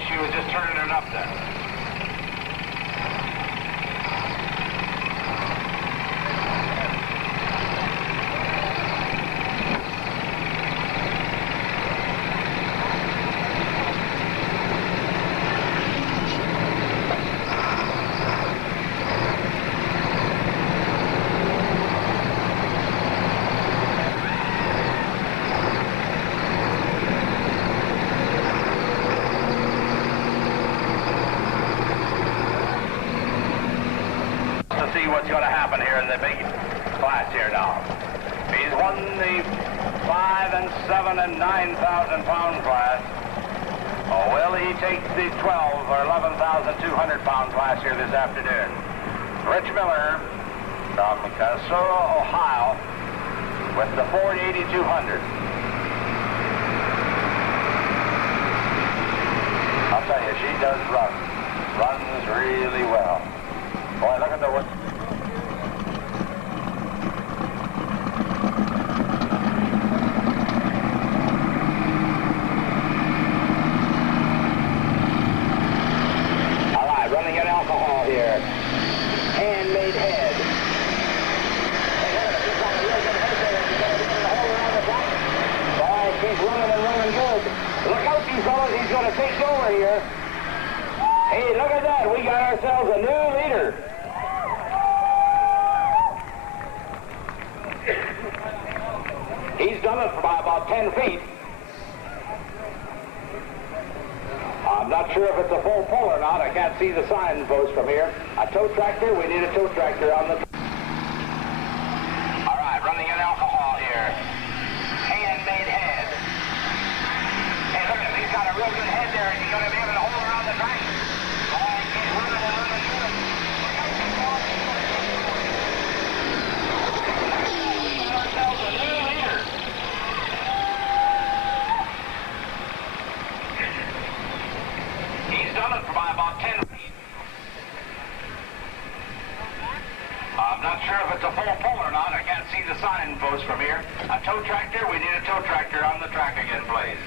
she was just turning it up there. What's going to happen here in the big class here now. He's won the 5 and 7 and 9,000 pound class. Oh, will he take the 12 or 11,200 pound class here this afternoon? Rich Miller from Casoro, Ohio with the Ford 8200. I'll tell you, she does run. Runs really well. Boy, look at the see, fellas, he's going to take over here. Hey, look at that. We got ourselves a new leader. He's done it by about 10 feet. I'm not sure if it's a full pull or not. I can't see the signpost from here. A tow tractor. We need a tow tractor on the... All right, running in alcohol here. Handmade head. Hey, look at him. He's got a real good head there. Is he going to be able to hold around the track? Oh, he's running and running good. We got ourselves a new leader. He's done it by about 10 feet. I'm not sure if it's a full pull or not. I can't see the signpost from here. A tow tractor. We need a tow tractor on the track again, please.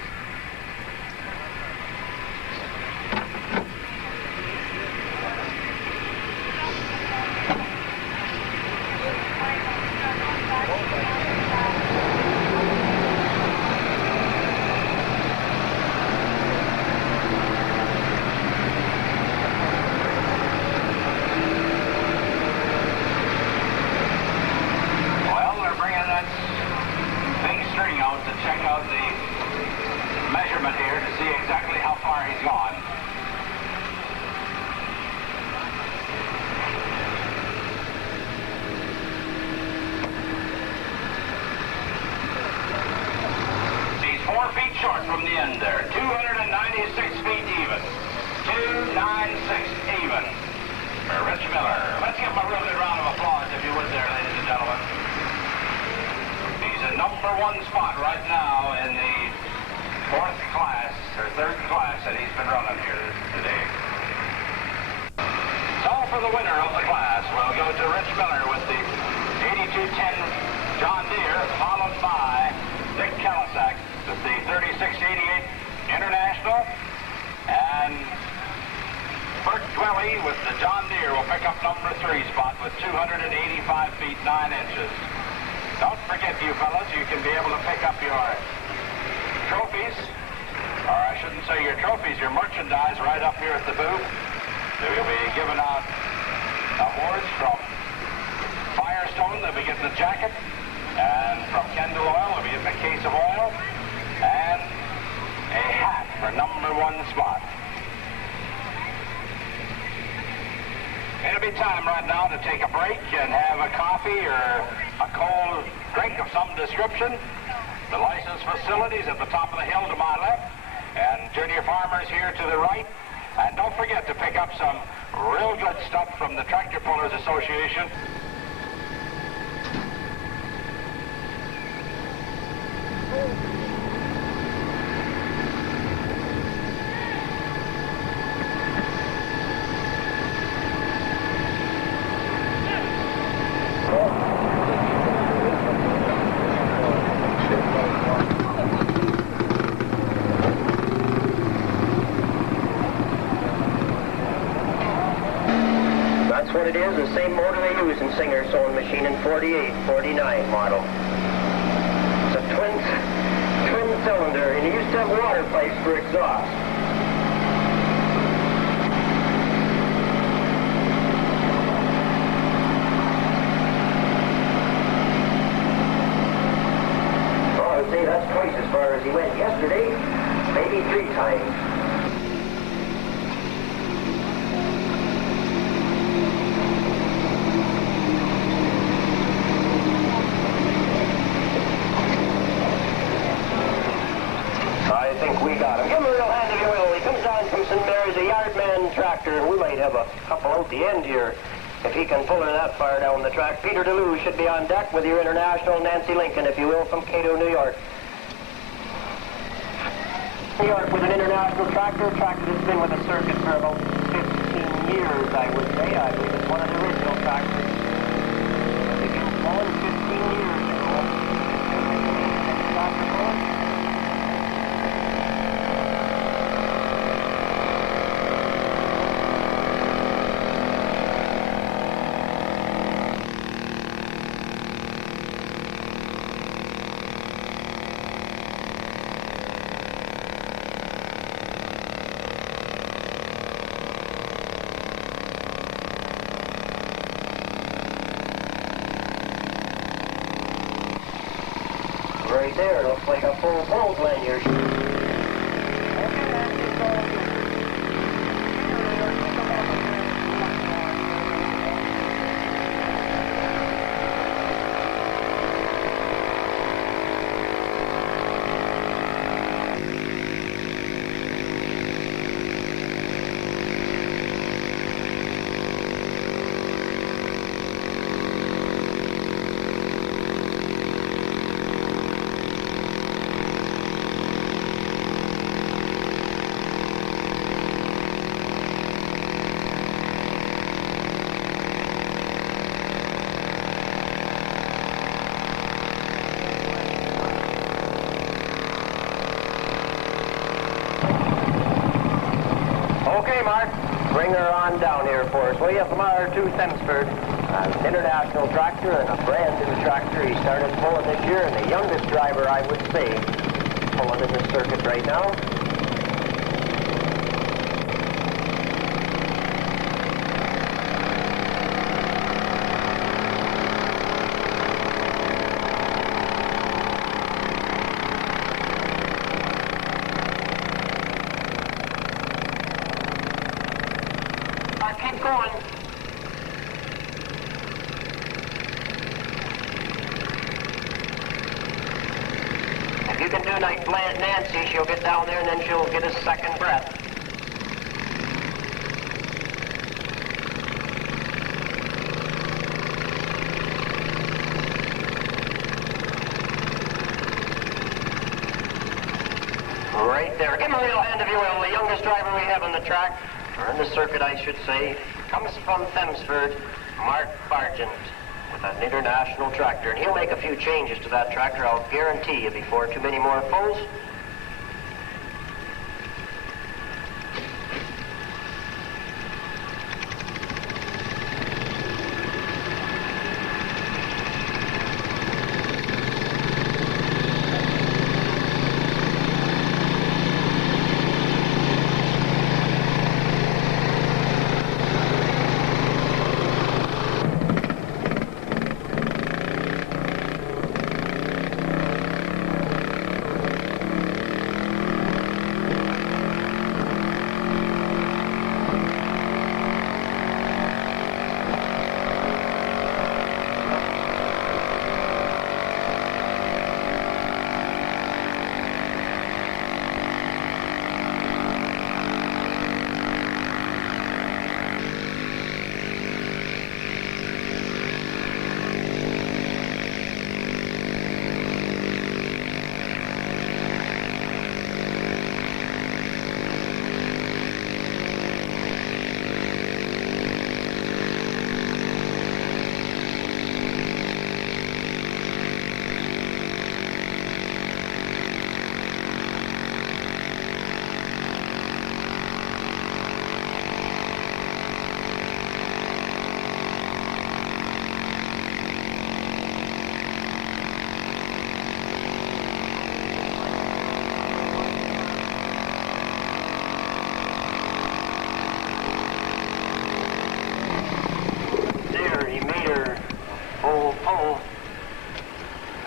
Short from the end there. 296 feet even. 296 even for Rich Miller. Let's give him a real good round of applause, if you would there, ladies and gentlemen. He's a #1 spot right now in the 4th class, or 3rd class that he's been running here today. So for the winner of the class, we'll go to Rich Miller with the 8210 John Deere, followed by Dick Kalisak with the 3688 International, and Bert Dwelly with the John Deere will pick up #3 spot with 285 feet 9 inches. Don't forget, you fellas, you can be able to pick up your trophies, or I shouldn't say your trophies, your merchandise right up here at the booth. We'll be giving out awards from Firestone. They'll be getting a jacket, and from Kendall Oil, they'll be getting a case of oil, and a hat for #1 spot. It'll be time right now to take a break and have a coffee or a cold drink of some description. The licensed facilities at the top of the hill to my left, and Junior Farmers here to the right. And don't forget to pick up some real good stuff from the Tractor Pullers Association. That's what it is, the same motor they use in Singer sewing machine in 48, 49 model. It's a twin cylinder, and it used to have water pipes for exhaust. Well, I'd say that's twice as far as he went yesterday, maybe 3 times. I think we got him. Give him a real hand if you will. He comes down from St. Mary's, a Yardman tractor. We might have a couple out the end here if he can pull her that far down the track. Peter DeLue should be on deck with your International Nancy Lincoln, if you will, from Cato, New York. New York with an International tractor that's been with the circuit for about 15 years, I would say. I believe it's one of the original tractors. They began going 15 years ago. Tractor going. right there. Looks like a full pole lanyard. Okay, Mark, bring her on down here for us, will you, from R2 Thamesford. An international tractor and a brand new tractor. He started pulling this year, and the youngest driver, I would say, pulling in the circuit right now. Keep going. If you can do like Nancy, she'll get down there and then she'll get a second breath. Right there. Give him a real hand if you will. The youngest driver we have on the track, or in the circuit, I should say, comes from Thamesford, Mark Bargent, with an international tractor. And he'll make a few changes to that tractor, I'll guarantee you, before too many more pulls.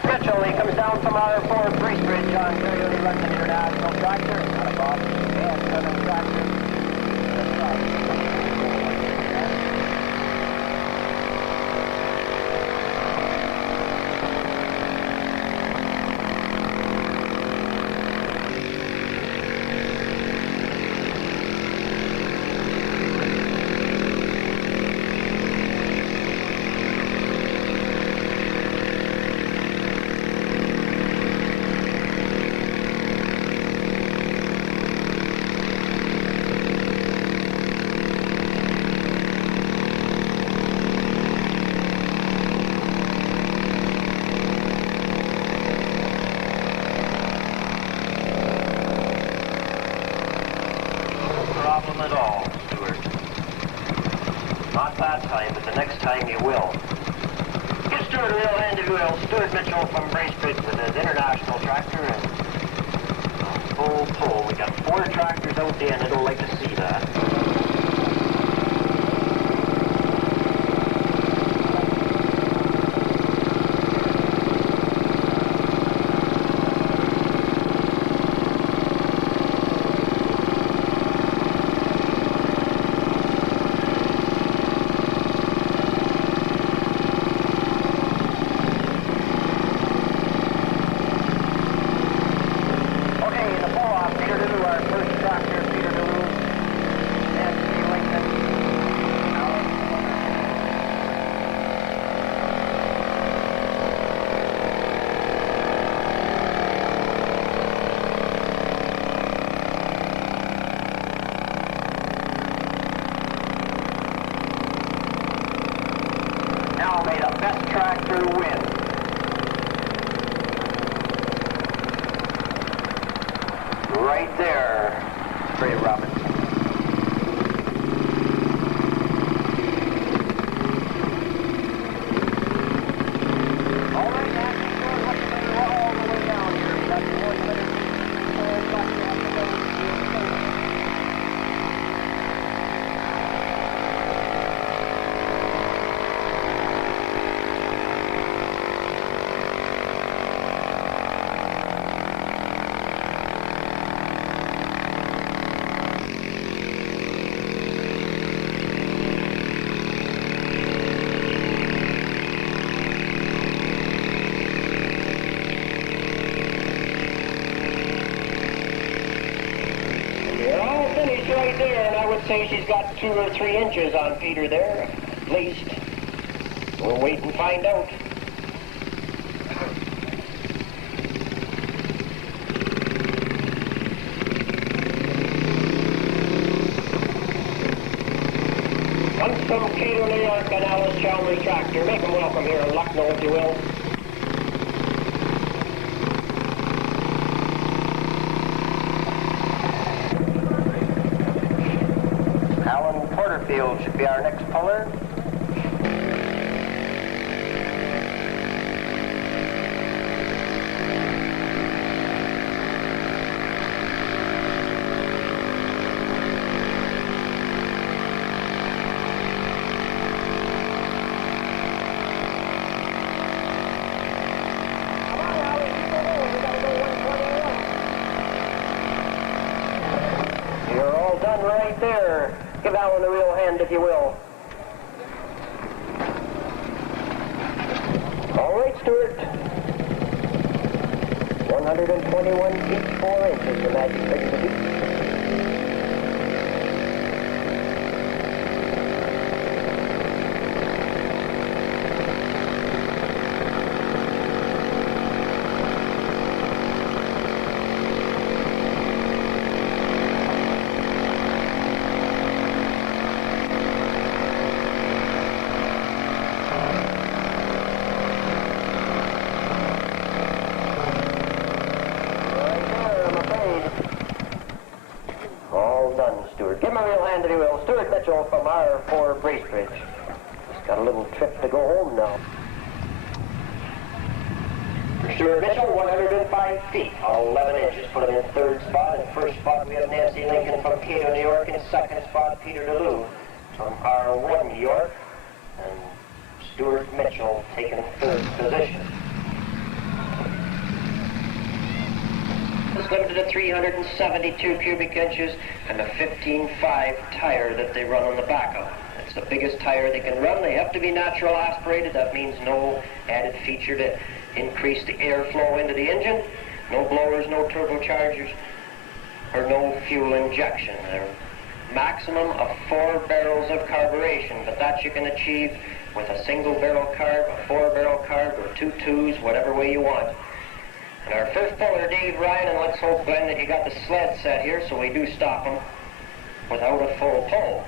Mitchell, he comes down from our Ford Bridge, Ontario. He runs an international tractor. Not a problem. And southern tractor. At all, Stuart. Not that time, but the next time you will. Give Stuart a real hand if you will. Stuart Mitchell from Bracebridge with his international tractor and full pull. We got 4 tractors out there, and it'll like to see that. That tractor wins. Right there, Ray Robinson. All right, now we're all the way down here. We've got 104 bucks left to go. Right there, and I would say she's got 2 or 3 inches on Peter there, at least. We'll wait and find out. Comes from Camino, New York, and Alice Chalmers tractor. Make them welcome here in Lucknow, if you will. Porterfield should be our next puller. You're all done right there. Give Alan a real hand, if you will. All right, Stuart. 121 feet 4 inches, the magic figure to beat. Give him a real hand, if you will. Stuart Mitchell from our 4 Bracebridge. He's got a little trip to go home now. For Stuart Mitchell, 105 feet, 11 inches. Put him in 3rd spot. In 1st spot, we have Nancy Lincoln from Camino, New York. In 2nd spot, Peter DeLue from our 1 New York. And Stuart Mitchell taking 3rd position. It's limited to 372 cubic inches and a 15.5 tire that they run on the back of. It's the biggest tire they can run. They have to be natural aspirated. That means no added feature to increase the airflow into the engine. No blowers, no turbochargers, or no fuel injection. They're maximum of 4 barrels of carburation, but that you can achieve with a single barrel carb, a 4-barrel carb, or 2 twos, whatever way you want. And our first puller, Dave Ryan, and let's hope, Glenn, that you got the sled set here so we do stop him without a full pull.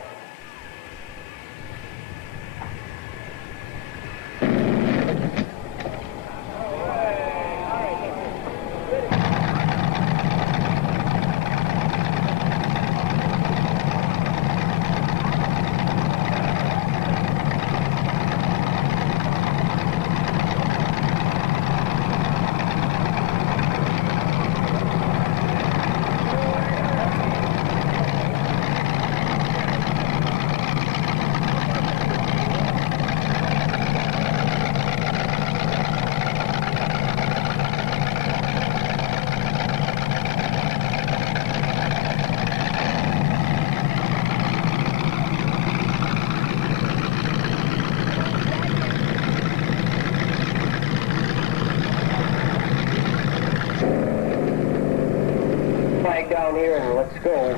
Down here and let's go.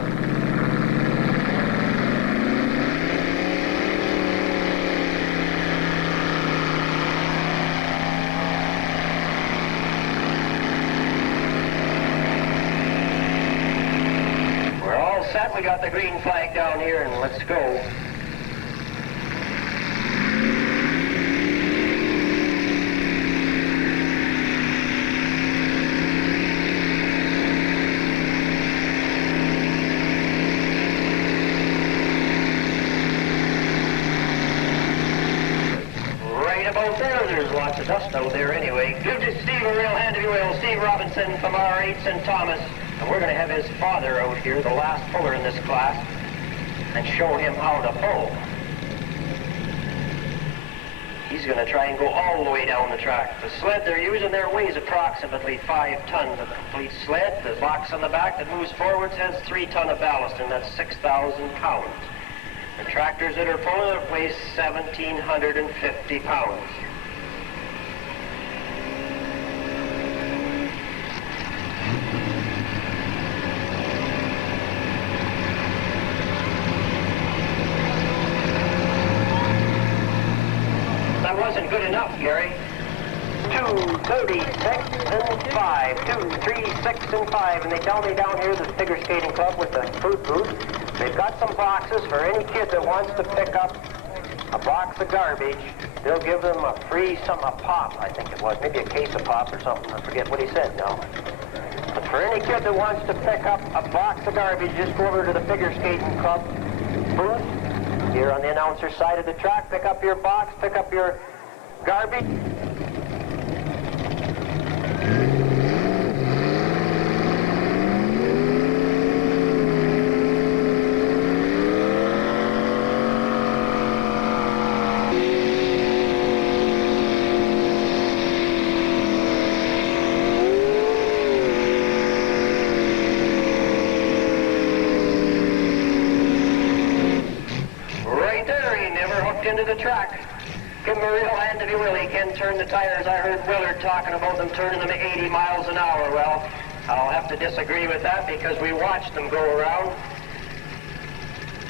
We're all set. We got the green flag down here and let's go. about there? There's lots of dust out there anyway. Give Steve a real hand if you will. Steve Robinson from R8 St. Thomas. And we're going to have his father out here, the last puller in this class, and show him how to pull. He's going to try and go all the way down the track. The sled they're using there weighs approximately 5 tons. A complete sled. The box on the back that moves forwards has 3 tons of ballast, and that's 6,000 pounds. The tractors that are pulling it weigh 1,750 pounds. That wasn't good enough, Gary. 2:36 and 5. 2:36 and 5. And they tell me down here, the figure skating club with the fruit booth, they've got some boxes for any kid that wants to pick up a box of garbage. They'll give them a free a pop, I think it was. Maybe a case of pop or something. I forget what he said now. But for any kid that wants to pick up a box of garbage, just go over to the figure skating club booth here on the announcer side of the track. Pick up your box, pick up your garbage. Into the track. Give him a real hand if you will. He can turn the tires. I heard Willard talking about them turning them at 80 miles an hour. Well, I'll have to disagree with that because we watched them go around.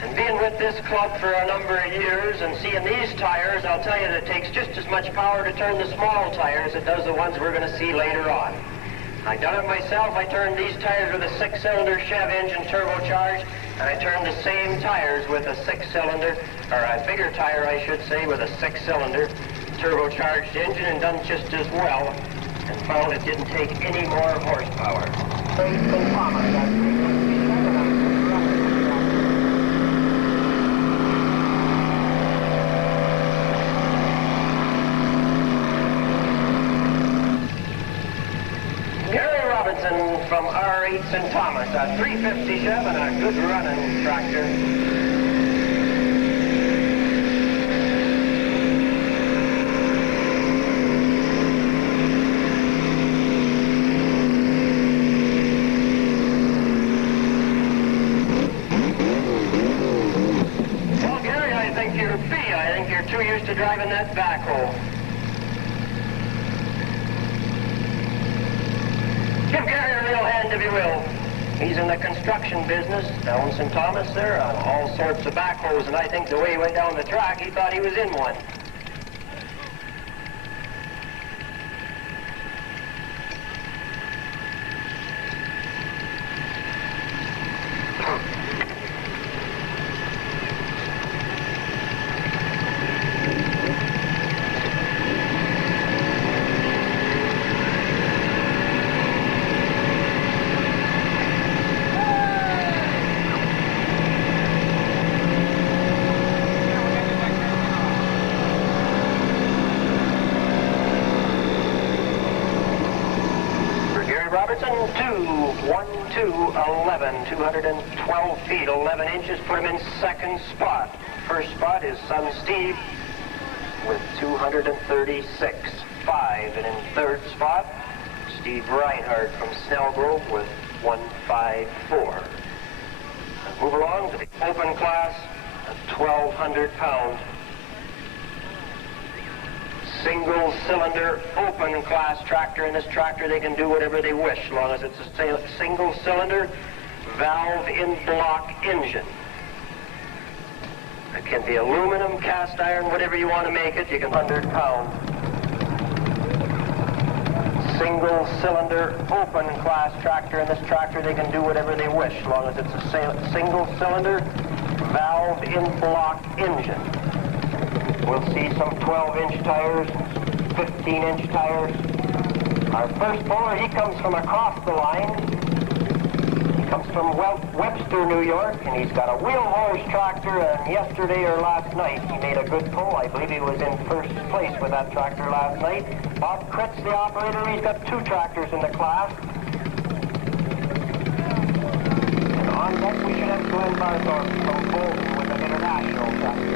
And being with this club for a number of years and seeing these tires, I'll tell you that it takes just as much power to turn the small tires as it does the ones we're going to see later on. I done it myself. I turned these tires with a 6-cylinder Chev engine turbocharged, and I turned the same tires with a 6-cylinder, or a bigger tire, I should say, with a 6-cylinder turbocharged engine, and done just as well, and found it didn't take any more horsepower. From R8 St. Thomas, a 350 Chev and a good running tractor. Well, Gary, I think you're B. I think you're too used to driving that backhoe. Give Gary a real hand if you will. He's in the construction business down St. Thomas there, on all sorts of backhoes, and I think the way he went down the track, he thought he was in one. Robertson, 2:12:11, 212 feet, 11 inches, put him in second spot. First spot is son Steve with 236.5, and in third spot, Steve Reinhardt from Snellgrove with 154. And move along to the open class, a 1,200 pound single-cylinder open class tractor. In this tractor they can do whatever they wish as long as it's a single-cylinder valve in block engine. It can be aluminum, cast iron, whatever you want to make it. You can 100 pound single-cylinder open class tractor. In this tractor they can do whatever they wish as long as it's a single-cylinder valve in block engine. We'll see some 12-inch tires, 15-inch tires. Our first puller, he comes from across the line. Comes from Webster, New York, and he's got a wheel horse tractor, and yesterday or last night he made a good pull. I believe he was in first place with that tractor last night. Bob Kritz, the operator, he's got 2 tractors in the class. And on deck we should have Glenn Barthorpe from Bolton with an international tractor.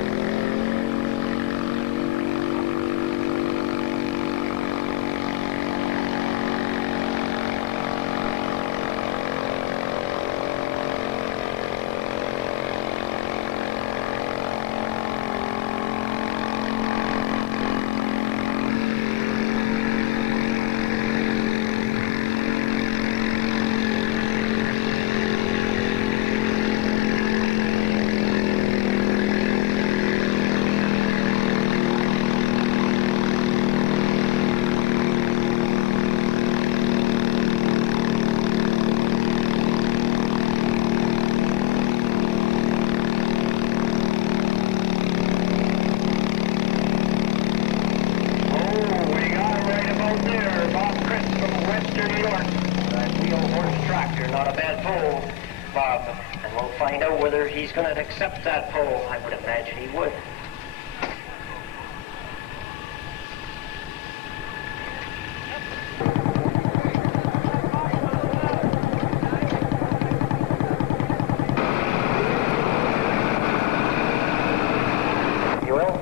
He's going to accept that poll. I would imagine he would. You will?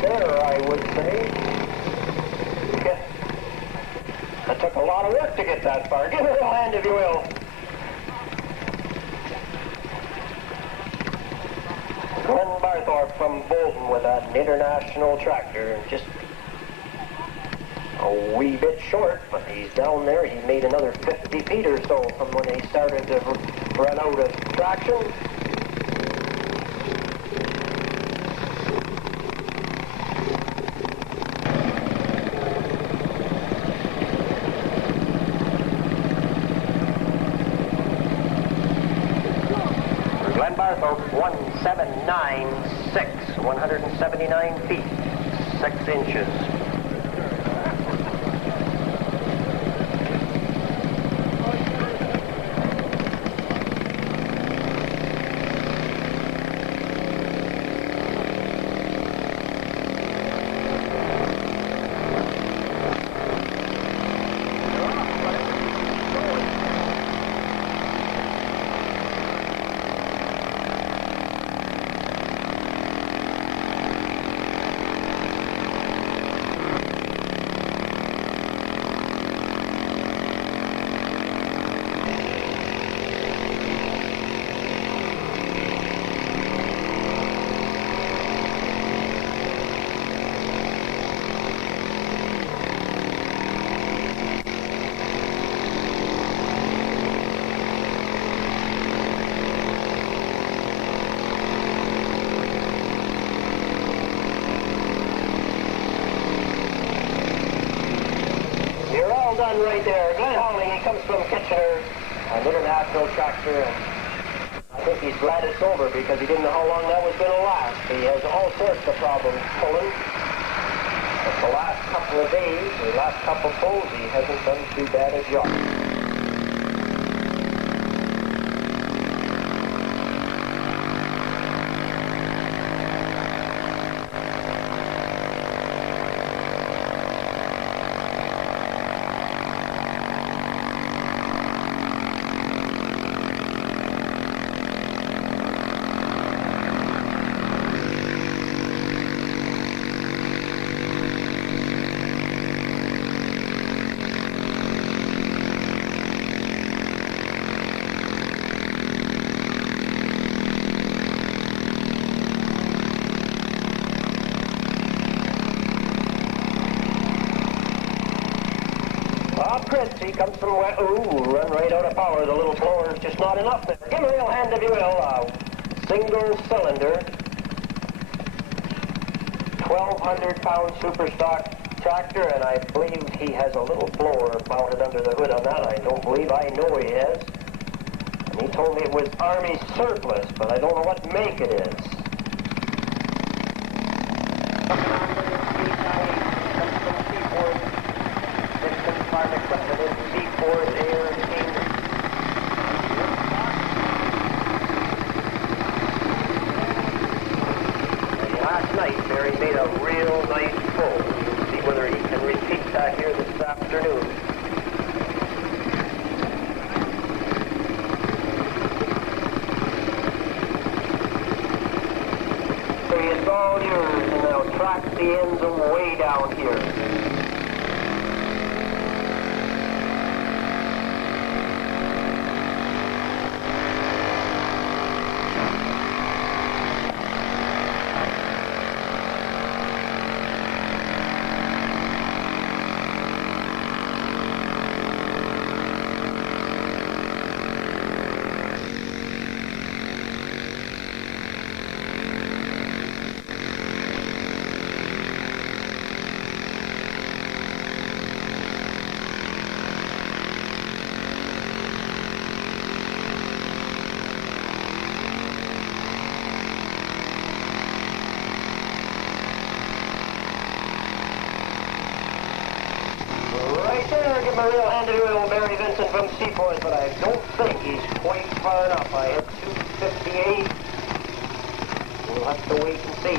There, I would say. That took a lot of work to get that far. Give it a hand if you will. Glenn Barthorpe from Bolton with an international tractor. Just a wee bit short, but he's down there. He made another 50 feet or so from when he started to run out of traction. Glenn Barthorpe, 1796, 179 feet, 6 inches. run right there. Glenn Howling, he comes from Kitchener, an international tractor. And I think he's glad it's over because he didn't know how long that was going to last. He has all sorts of problems pulling. But the last couple of days, the last couple of pulls, he hasn't done too bad a job. He comes from where, run right out of power. The little blower's just not enough there. Give him a real hand if you will. Single cylinder, 1,200-pound super stock tractor, and I believe he has a little blower mounted under the hood on that. I don't believe I know he has. And he told me it was Army surplus, but I don't know what make it is. Farm equipment in C4's air and last night, Barry made a real nice pull. We'll see whether he can repeat that here this afternoon. So it's all yours, and now track the ends way down here. Give him a real hand to old Barry Vincent from Seaforth, but I don't think he's quite far enough. I hit 258. We'll have to wait and see.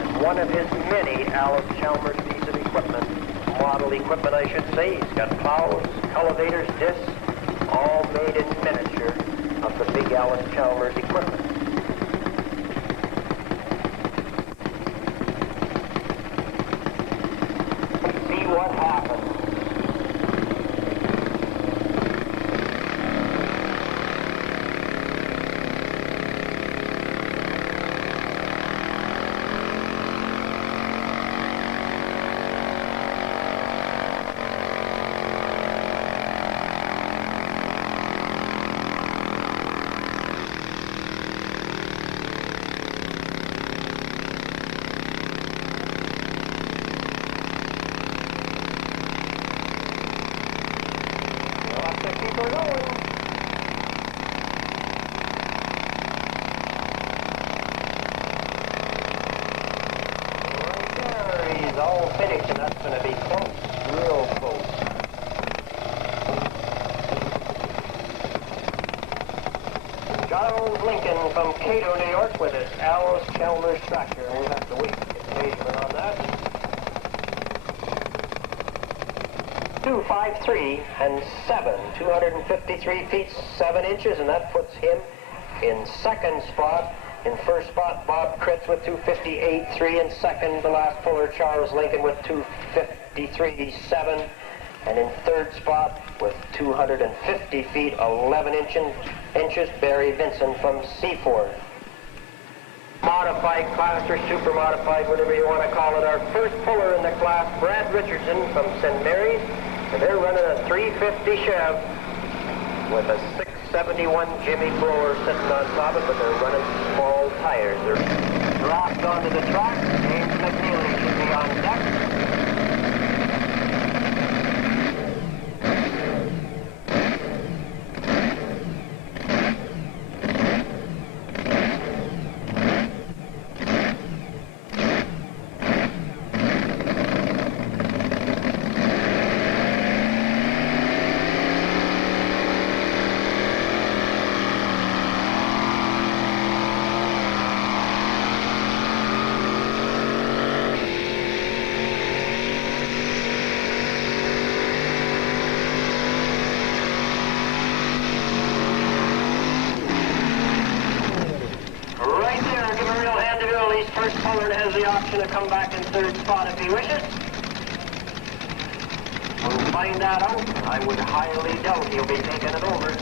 And one of his many Alice Chalmers piece of equipment. Model equipment, I should say. He's got plows, cultivators, discs, all made in miniature of the big Alice Chalmers equipment. Let's see what happens. All finished, and that's going to be close, real close. Charles Lincoln from Cato, New York, with his Alice Chalmers tractor, and we'll have to wait to get the measurement on that. 253 and 7, 253 feet 7 inches, and that puts him in second spot. In first spot, Bob Kritz with 258.3. In second, the last puller, Charles Lincoln with 253.7. And in third spot, with 250 feet 11 inches, Barry Vinson from Seaforth. Modified class or super modified, whatever you want to call it. Our first puller in the class, Brad Richardson from St. Mary's. And they're running a 350 Chev with a 671 Jimmy blower sitting on top of it, but they're running small tires. They're dropped onto the track. James McNeely should be on deck. First Pollard has the option to come back in third spot if he wishes. We'll find that out. I would highly doubt he'll be taking it over.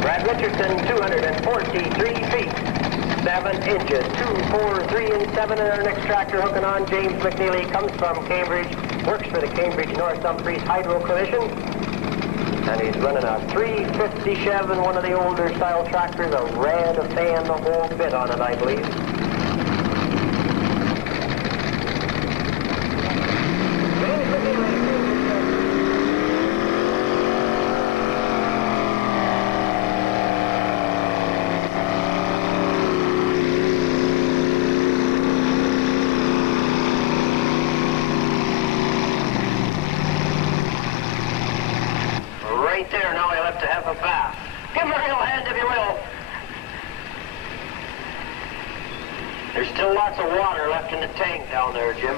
Brad Richardson, 243 feet, 7 inches, 2, 4, 3, and 7 in our next tractor hooking on. James McNeely comes from Cambridge, works for the Cambridge North Dumfries Hydro Commission. And he's running a 350 Chev in one of the older style tractors, a red fan, the whole bit on it, I believe. Right there, now he'll have to have a bath. Give him a real hand if you will. There's still lots of water left in the tank down there, Jim.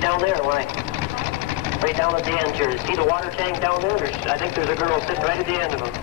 Down there, right down at the end here. See the water tank down there? I think there's a girl sitting right at the end of it.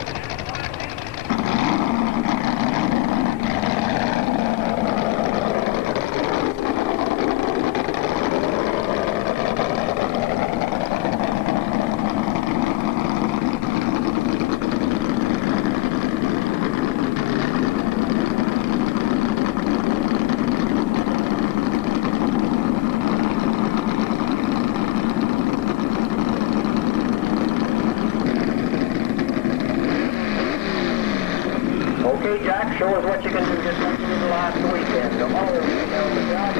Okay, Jack, show us what you can do just like you did last weekend. So all of you down the job.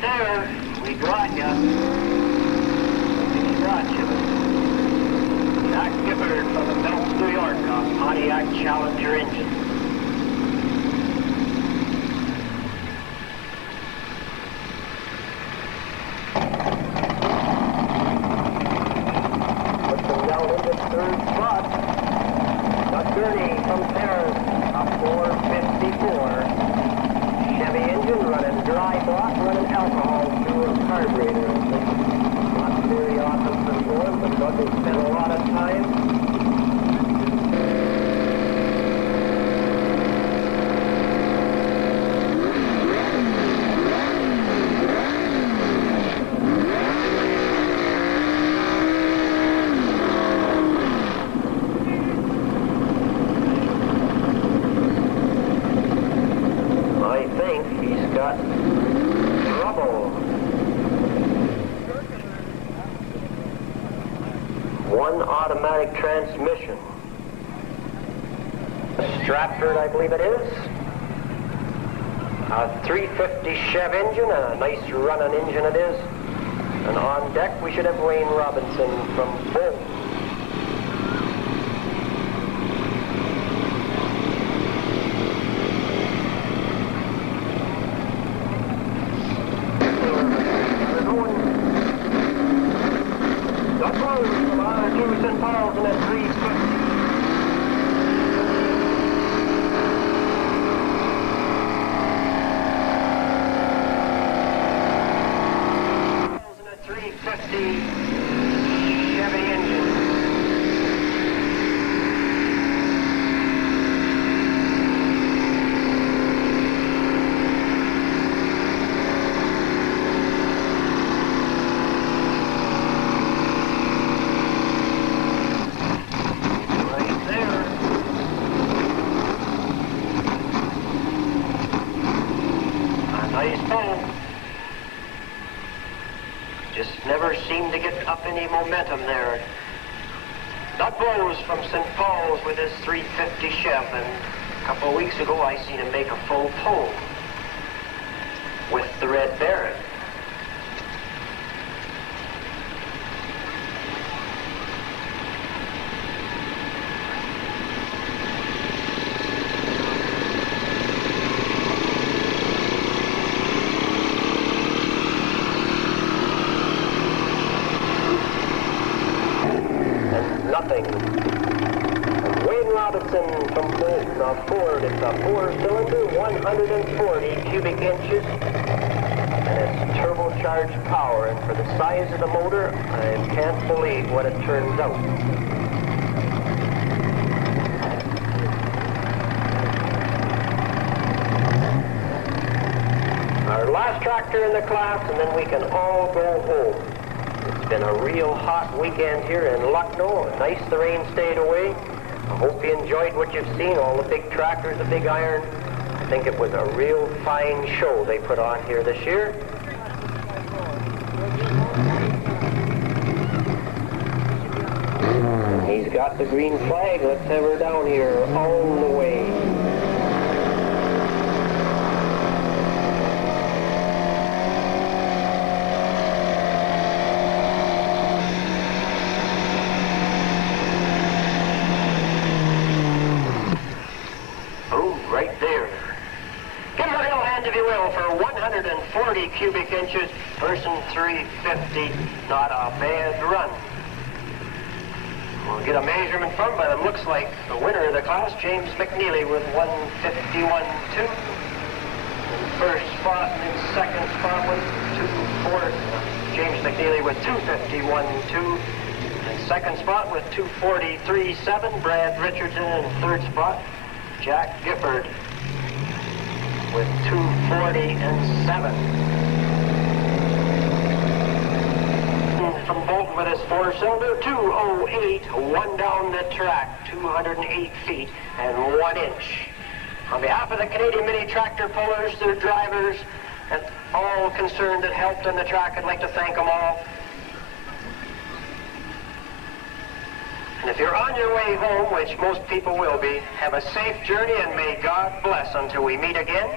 There, we got ya. We got you. Jack Gifford from the middle of New York on Pontiac Challenger engine. Puts them down into third spot. Doug Gurney comes there, a 454. Chevy engine running dry block, running alcohol through a carburetor. Not very often performed, but Doug has spent a lot of time. Got trouble. One automatic transmission. A Stratford, I believe it is. A 350 Chev engine, a nice running engine it is. And on deck we should have Wayne Robinson from Bolton. full. Just never seemed to get up any momentum there. Doug Bowes from St. Paul's with his 350 Chev, and a couple of weeks ago I seen him make a full pull with the Red Baron. Nothing. Wayne Robinson from Bolton, a Ford. It's a four-cylinder, 140 cubic inches, and it's turbocharged power. And for the size of the motor, I can't believe what it turns out. Our last tractor in the class, and then we can all go home. It's been a real hot weekend here in Lucknow. Nice the rain stayed away. I hope you enjoyed what you've seen, all the big tractors, the big iron. I think it was a real fine show they put on here this year. He's got the green flag. Let's have her down here all the way. Right there. Give him a little hand, if you will, for 140 cubic inches, person 350. Not a bad run. We'll get a measurement from him, but it looks like the winner of the class, James McNeely, with 151.2. First spot and in second spot with 240. James McNeely with 251.2. And second spot with 243.7. Brad Richardson in third spot. Jack Gifford with 240.7. From Bolton with his four-cylinder, 208, one down the track, 208 feet and 1 inch. On behalf of the Canadian Mini Tractor Pullers, their drivers, and all concerned that helped on the track, I'd like to thank them all. And if you're on your way home, which most people will be, have a safe journey and may God bless until we meet again.